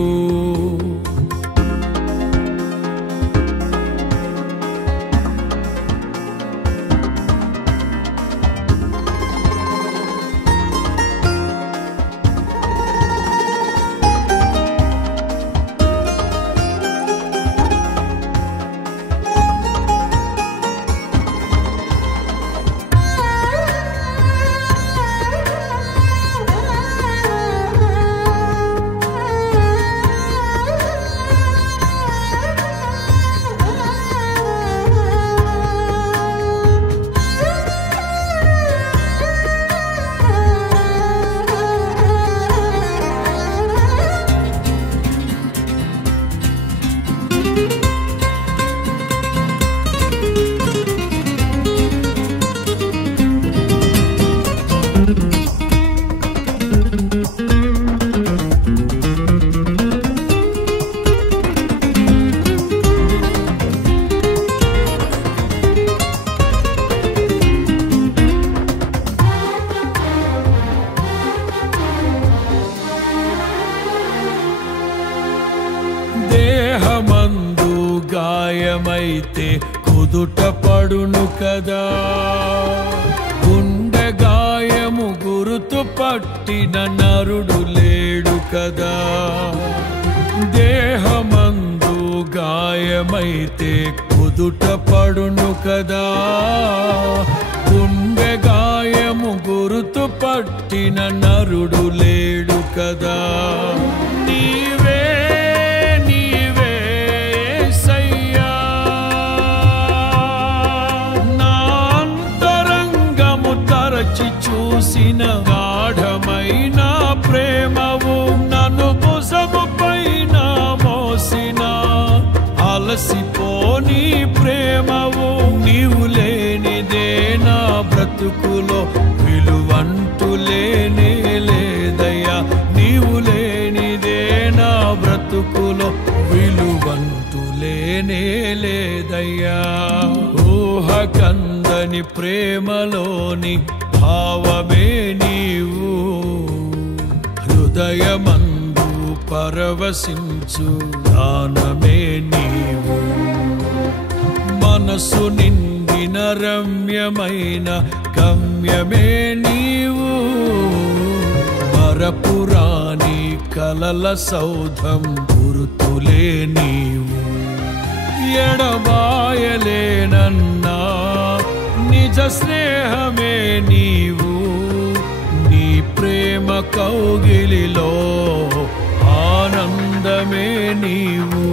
దేహమందు గాయమైతే కుదుట పడును కదా, గుండె గాయము గురుతు పట్టిన నరుడు లేడు కదా. దేహమందు గాయమైతే కుదుట పడును కదా, గుండె గాయము గురుతు పట్టిన నరుడు లేడు కదా. నీవే చూసిన గాఢమైన ప్రేమవు, నన్ను భుజము పైన మోసిన అలసిపోని ప్రేమవు. నీవు లేనిదే నా బ్రతుకులో విలువంటూ లేనే లేదయ్యా. నీవు లేనిదే నా బ్రతుకులో విలువంటూ లేనే లేదయ్యా. ఊహకందని ప్రేమలోని భావమే నీవు, హృదయమందు పరవశించు గానమే నీవు. మనసు నిండిన రమ్యమైన గమ్యమే నీవు, మరపురాని కలల సౌధం గురుతులే నీవు. ఎడబాయలేనన్నా నిజ స్నేహమే నీవు, నీ ప్రేమ కౌగిలిలో ఆనందమే నీవు.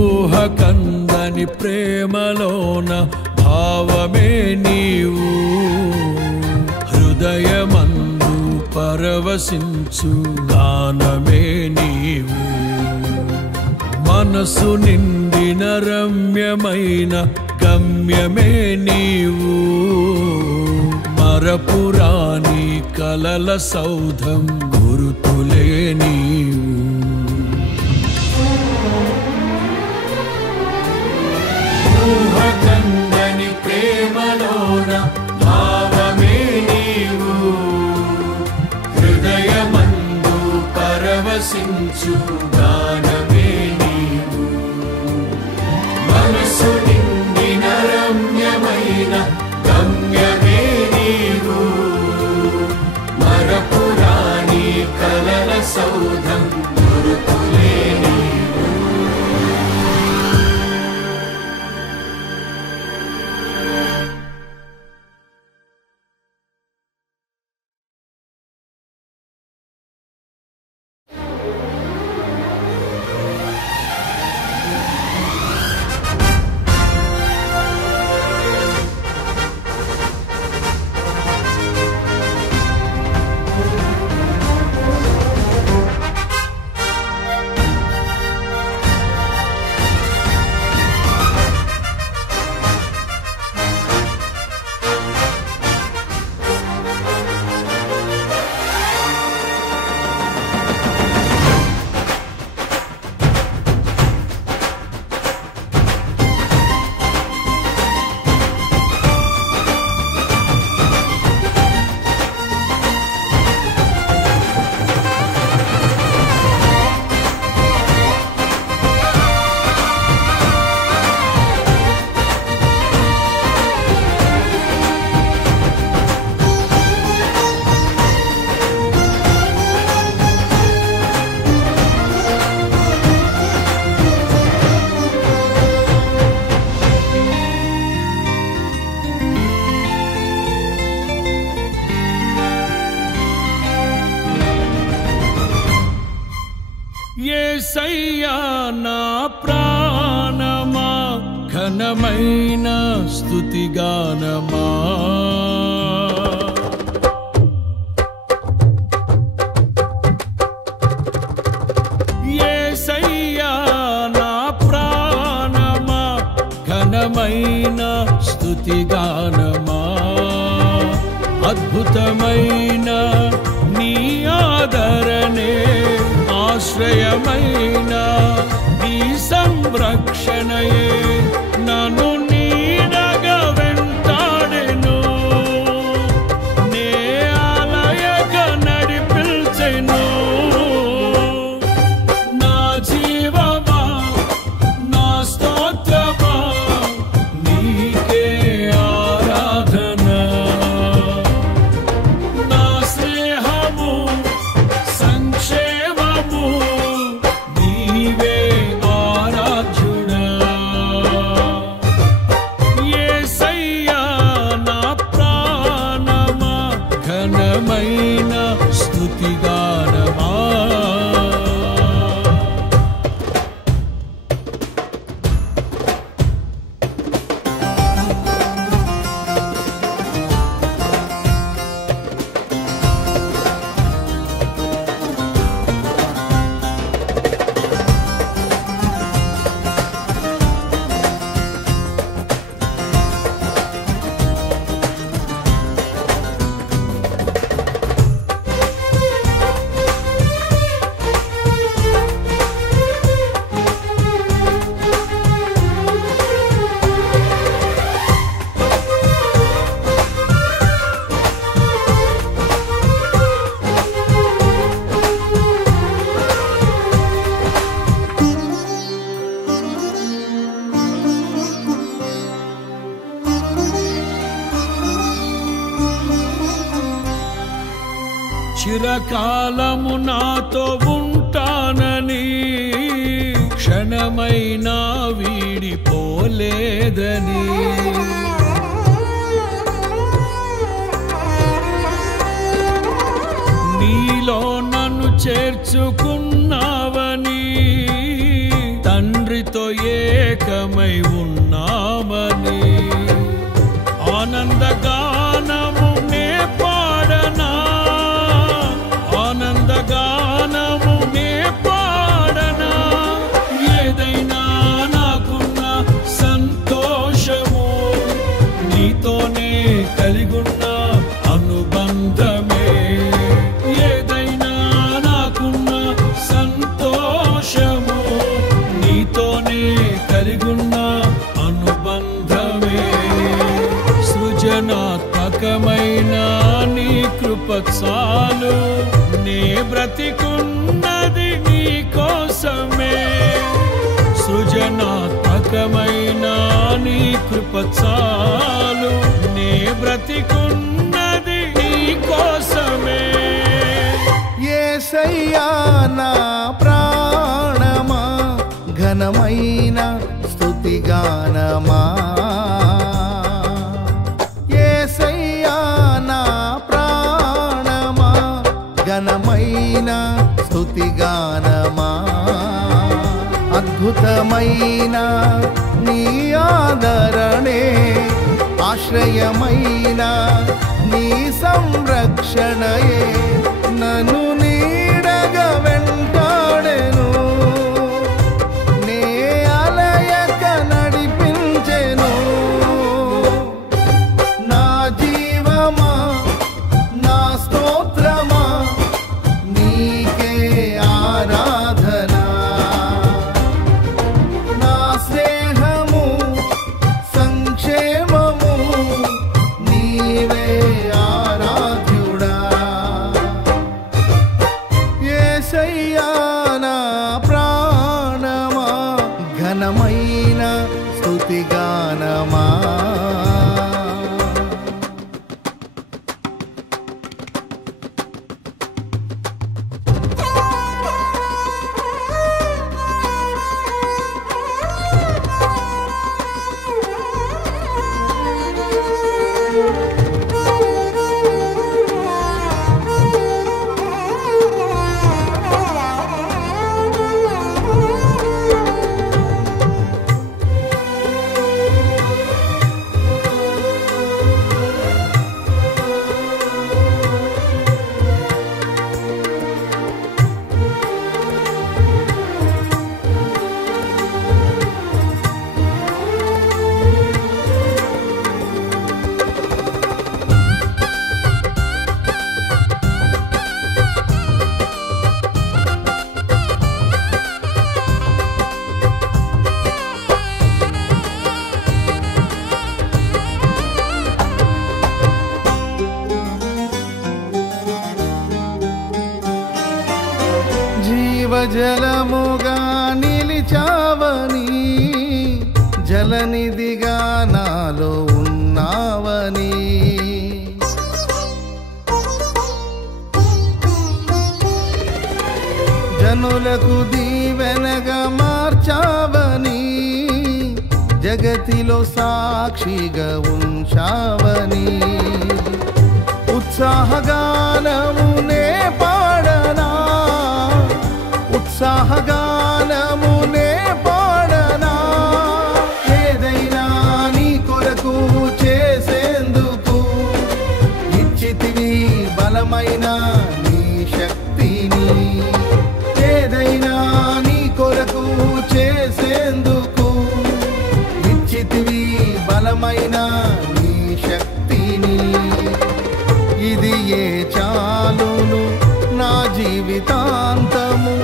ఊహకందని ప్రేమలోన భావమే నీవు, హృదయమందు పరవశించు గానమే నీవు. మనసు నిండిన రమ్యమైన గమ్యమే నీవు, మరపురాని కలల సౌధం గురుతులే నీవు. ఊహకందని ప్రేమలోన భావమే నీవు, హృదయమందు పరవశించు గానమే నీవు. మనసు నిండిన రమ్యమైన గమ్యమే నీవు, మరపురాని కలల సౌధం గురుతులే నీవు. యేసయ్యా నా ప్రాణమా ఘనమైన స్తుతిగానమా యేసయ్యా నా ప్రాణమా ఘనమైన స్తుతిగానమా అద్భుతమైన నీ ఆదరణే ఆశ్రయమైన నీ సంరక్షణయే నన్ను నీడగా వెంటాడెను నే ఆలయక నడిపించెను నా జీవమా నా స్తోత్రమా నీకే ఆరాధన నా స్నేహము సంక్షేమము నీవే ఆరాధ్యుడా యేసయ్యా నా ప్రాణమా ఘనమైన స్తుతిగానమా చిరకాలము నాతో ఉంటానని క్షణమైనా వీడిపోలేదని నీలో నన్ను చేర్చుకున్నావని తండ్రితో ఏకమై ఉన్నామని ఆనందగానము నే పాడనా ఆనందగానము నే పాడనా ఏదైనా నాకున్న సంతోషము నీతోనే కలిగున్న అనుబంధమే ఏదైనా నాకున్న సంతోషము నీతోనే కలిగున్న అనుబంధమే సృజనాత్మకమైన నీ కృప చాలు నే బ్రతికున్నది నీ కోసమే సృజనాత్మకమైన నీ కృప చాలు నే బ్రతికున్నది నీ కోసమే యేసయ్యా నా ప్రాణమా ఘనమైన స్తుతిగానమా యేసయ్యా నా ప్రాణమా ఘనమైన స్తుతిగానమా అద్భుతమైన నీ ఆదరణే ఆశ్రయమైన నీ సంరక్షణయే నన్ను నీడగా వెంటాడెను నే ఆలయక నడిపించెను నా జీవమా నా స్తోత్రమా నీకే ఆరాధన నా స్నేహము సంక్షేమము నీవే ఆరాధ్యుడా యేసయ్యా నా ప్రాణమా ఘనమైన స్తుతిగానమా జలముగా నిలిచావని, జలనిధిగా నాలో ఉన్నావని, జనులకు దీవెనగా మార్చావని, జగతిలో సాక్షిగా ఉంచావని, ఉత్సాహగానమునే పాడనా, ఉత్సాహగానమునే పాడనా, ఏదైనా నీ కొరకు చేసేందుకు ఇచ్చితివి బలమైన నీ శక్తిని, ఏదైనా నీ కొరకు చేసేందుకు ఇచ్చితివి బలమైన నీ శక్తిని, ఇది ఏ చాలును నా జీవితాంతము,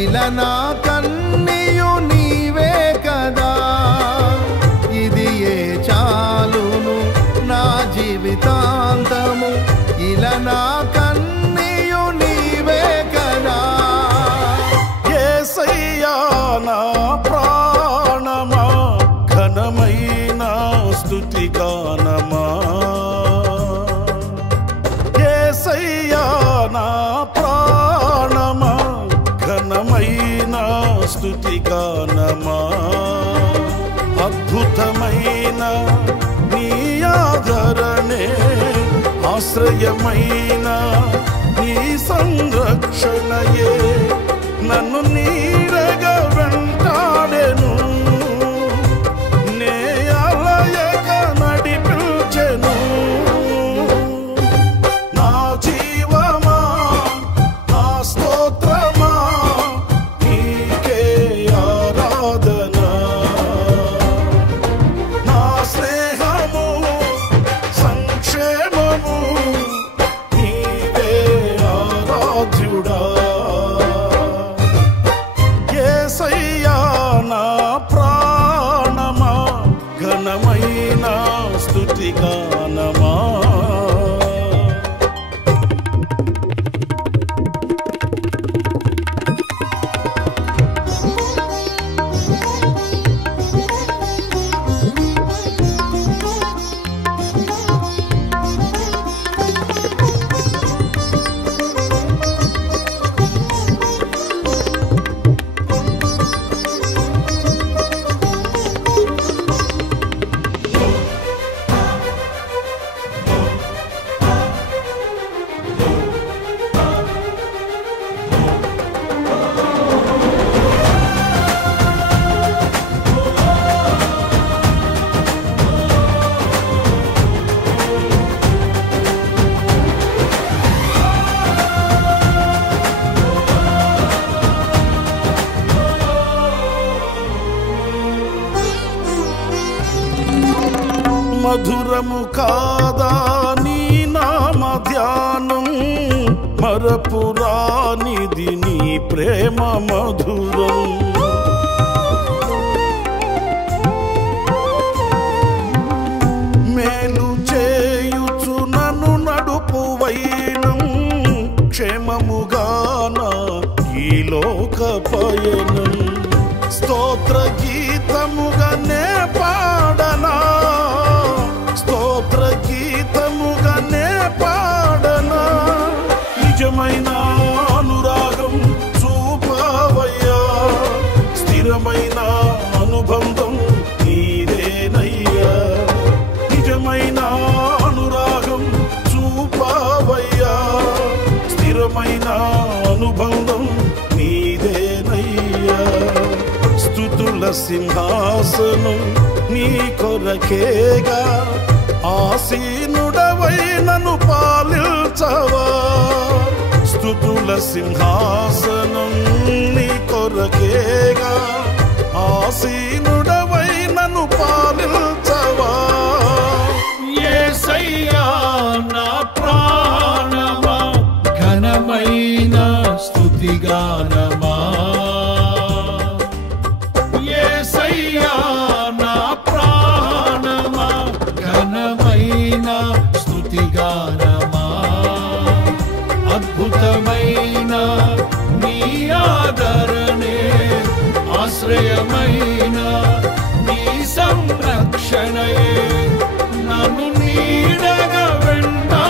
ఇలా నా కన్నీయు నీవే కదా, ఇది ఏ చాలును నా జీవితాంతము, ఇలా నా కన్నీయు నీవే కదా. యేసయ్యా నా ప్రాణమా, ఘనమైన స్తుతి గానమా, యేసయ్యా నా ప్రాణమా, ఘనమైన స్తుతి గానమా, అద్భుతమైన నీ ఆదరణే, ఆశ్రయమైన నీ సంరక్షణయే నన్ను నీడగా వెంటాడెను, నే అలయక నడిపించెను. నా జీవమా నా స్తోత్రమా నీకే ఆరాధన, నా స్నేహము సంక్షేమము నీవే ఆరాధ్యుడా. యేసయ్యా నా ప్రాణమా, ఘనమైన స్తుతి గానమా. మధురము కాదా నీ నామ ధ్యానం, మరపురానిది నీ ప్రేమ మధురం. మేలు చేయుచు నన్ను నడుపు వైనం, క్షేమముగాన ఈ లోక పయనం, స్తోత్ర గీతముగానే పాడనా, స్తోత్ర గీతముగానే పాడనా, నిజమైన అనురాగం చూపవయ్యా, స్థిరమైన అనుబంధం నీదేనయ్యా, నిజమైన అనురాగం చూపవయ్యా, స్థిరమైన అనుబంధం నీదేనయ్యా. స్తుతుల సింహాసనం నీ కొరకేగా, ఆసీనుడవై నన్ను పాలించవా, స్తుతుల సింహాసనం నీ కొరకేగా, ఆసీనుడవై నన్ను పాలించవా. యేసయ్యా నా ప్రాణమా, ఘనమైన స్తుతి గానమా, యేసయ్యా నా ప్రాణమా, ఘనమైన స్తుతి గానమా, అద్భుతమైన నీ ఆదరణ ప్రాణమైన నీ సంరక్షణయే నన్ను నీడగా వెంటాడును.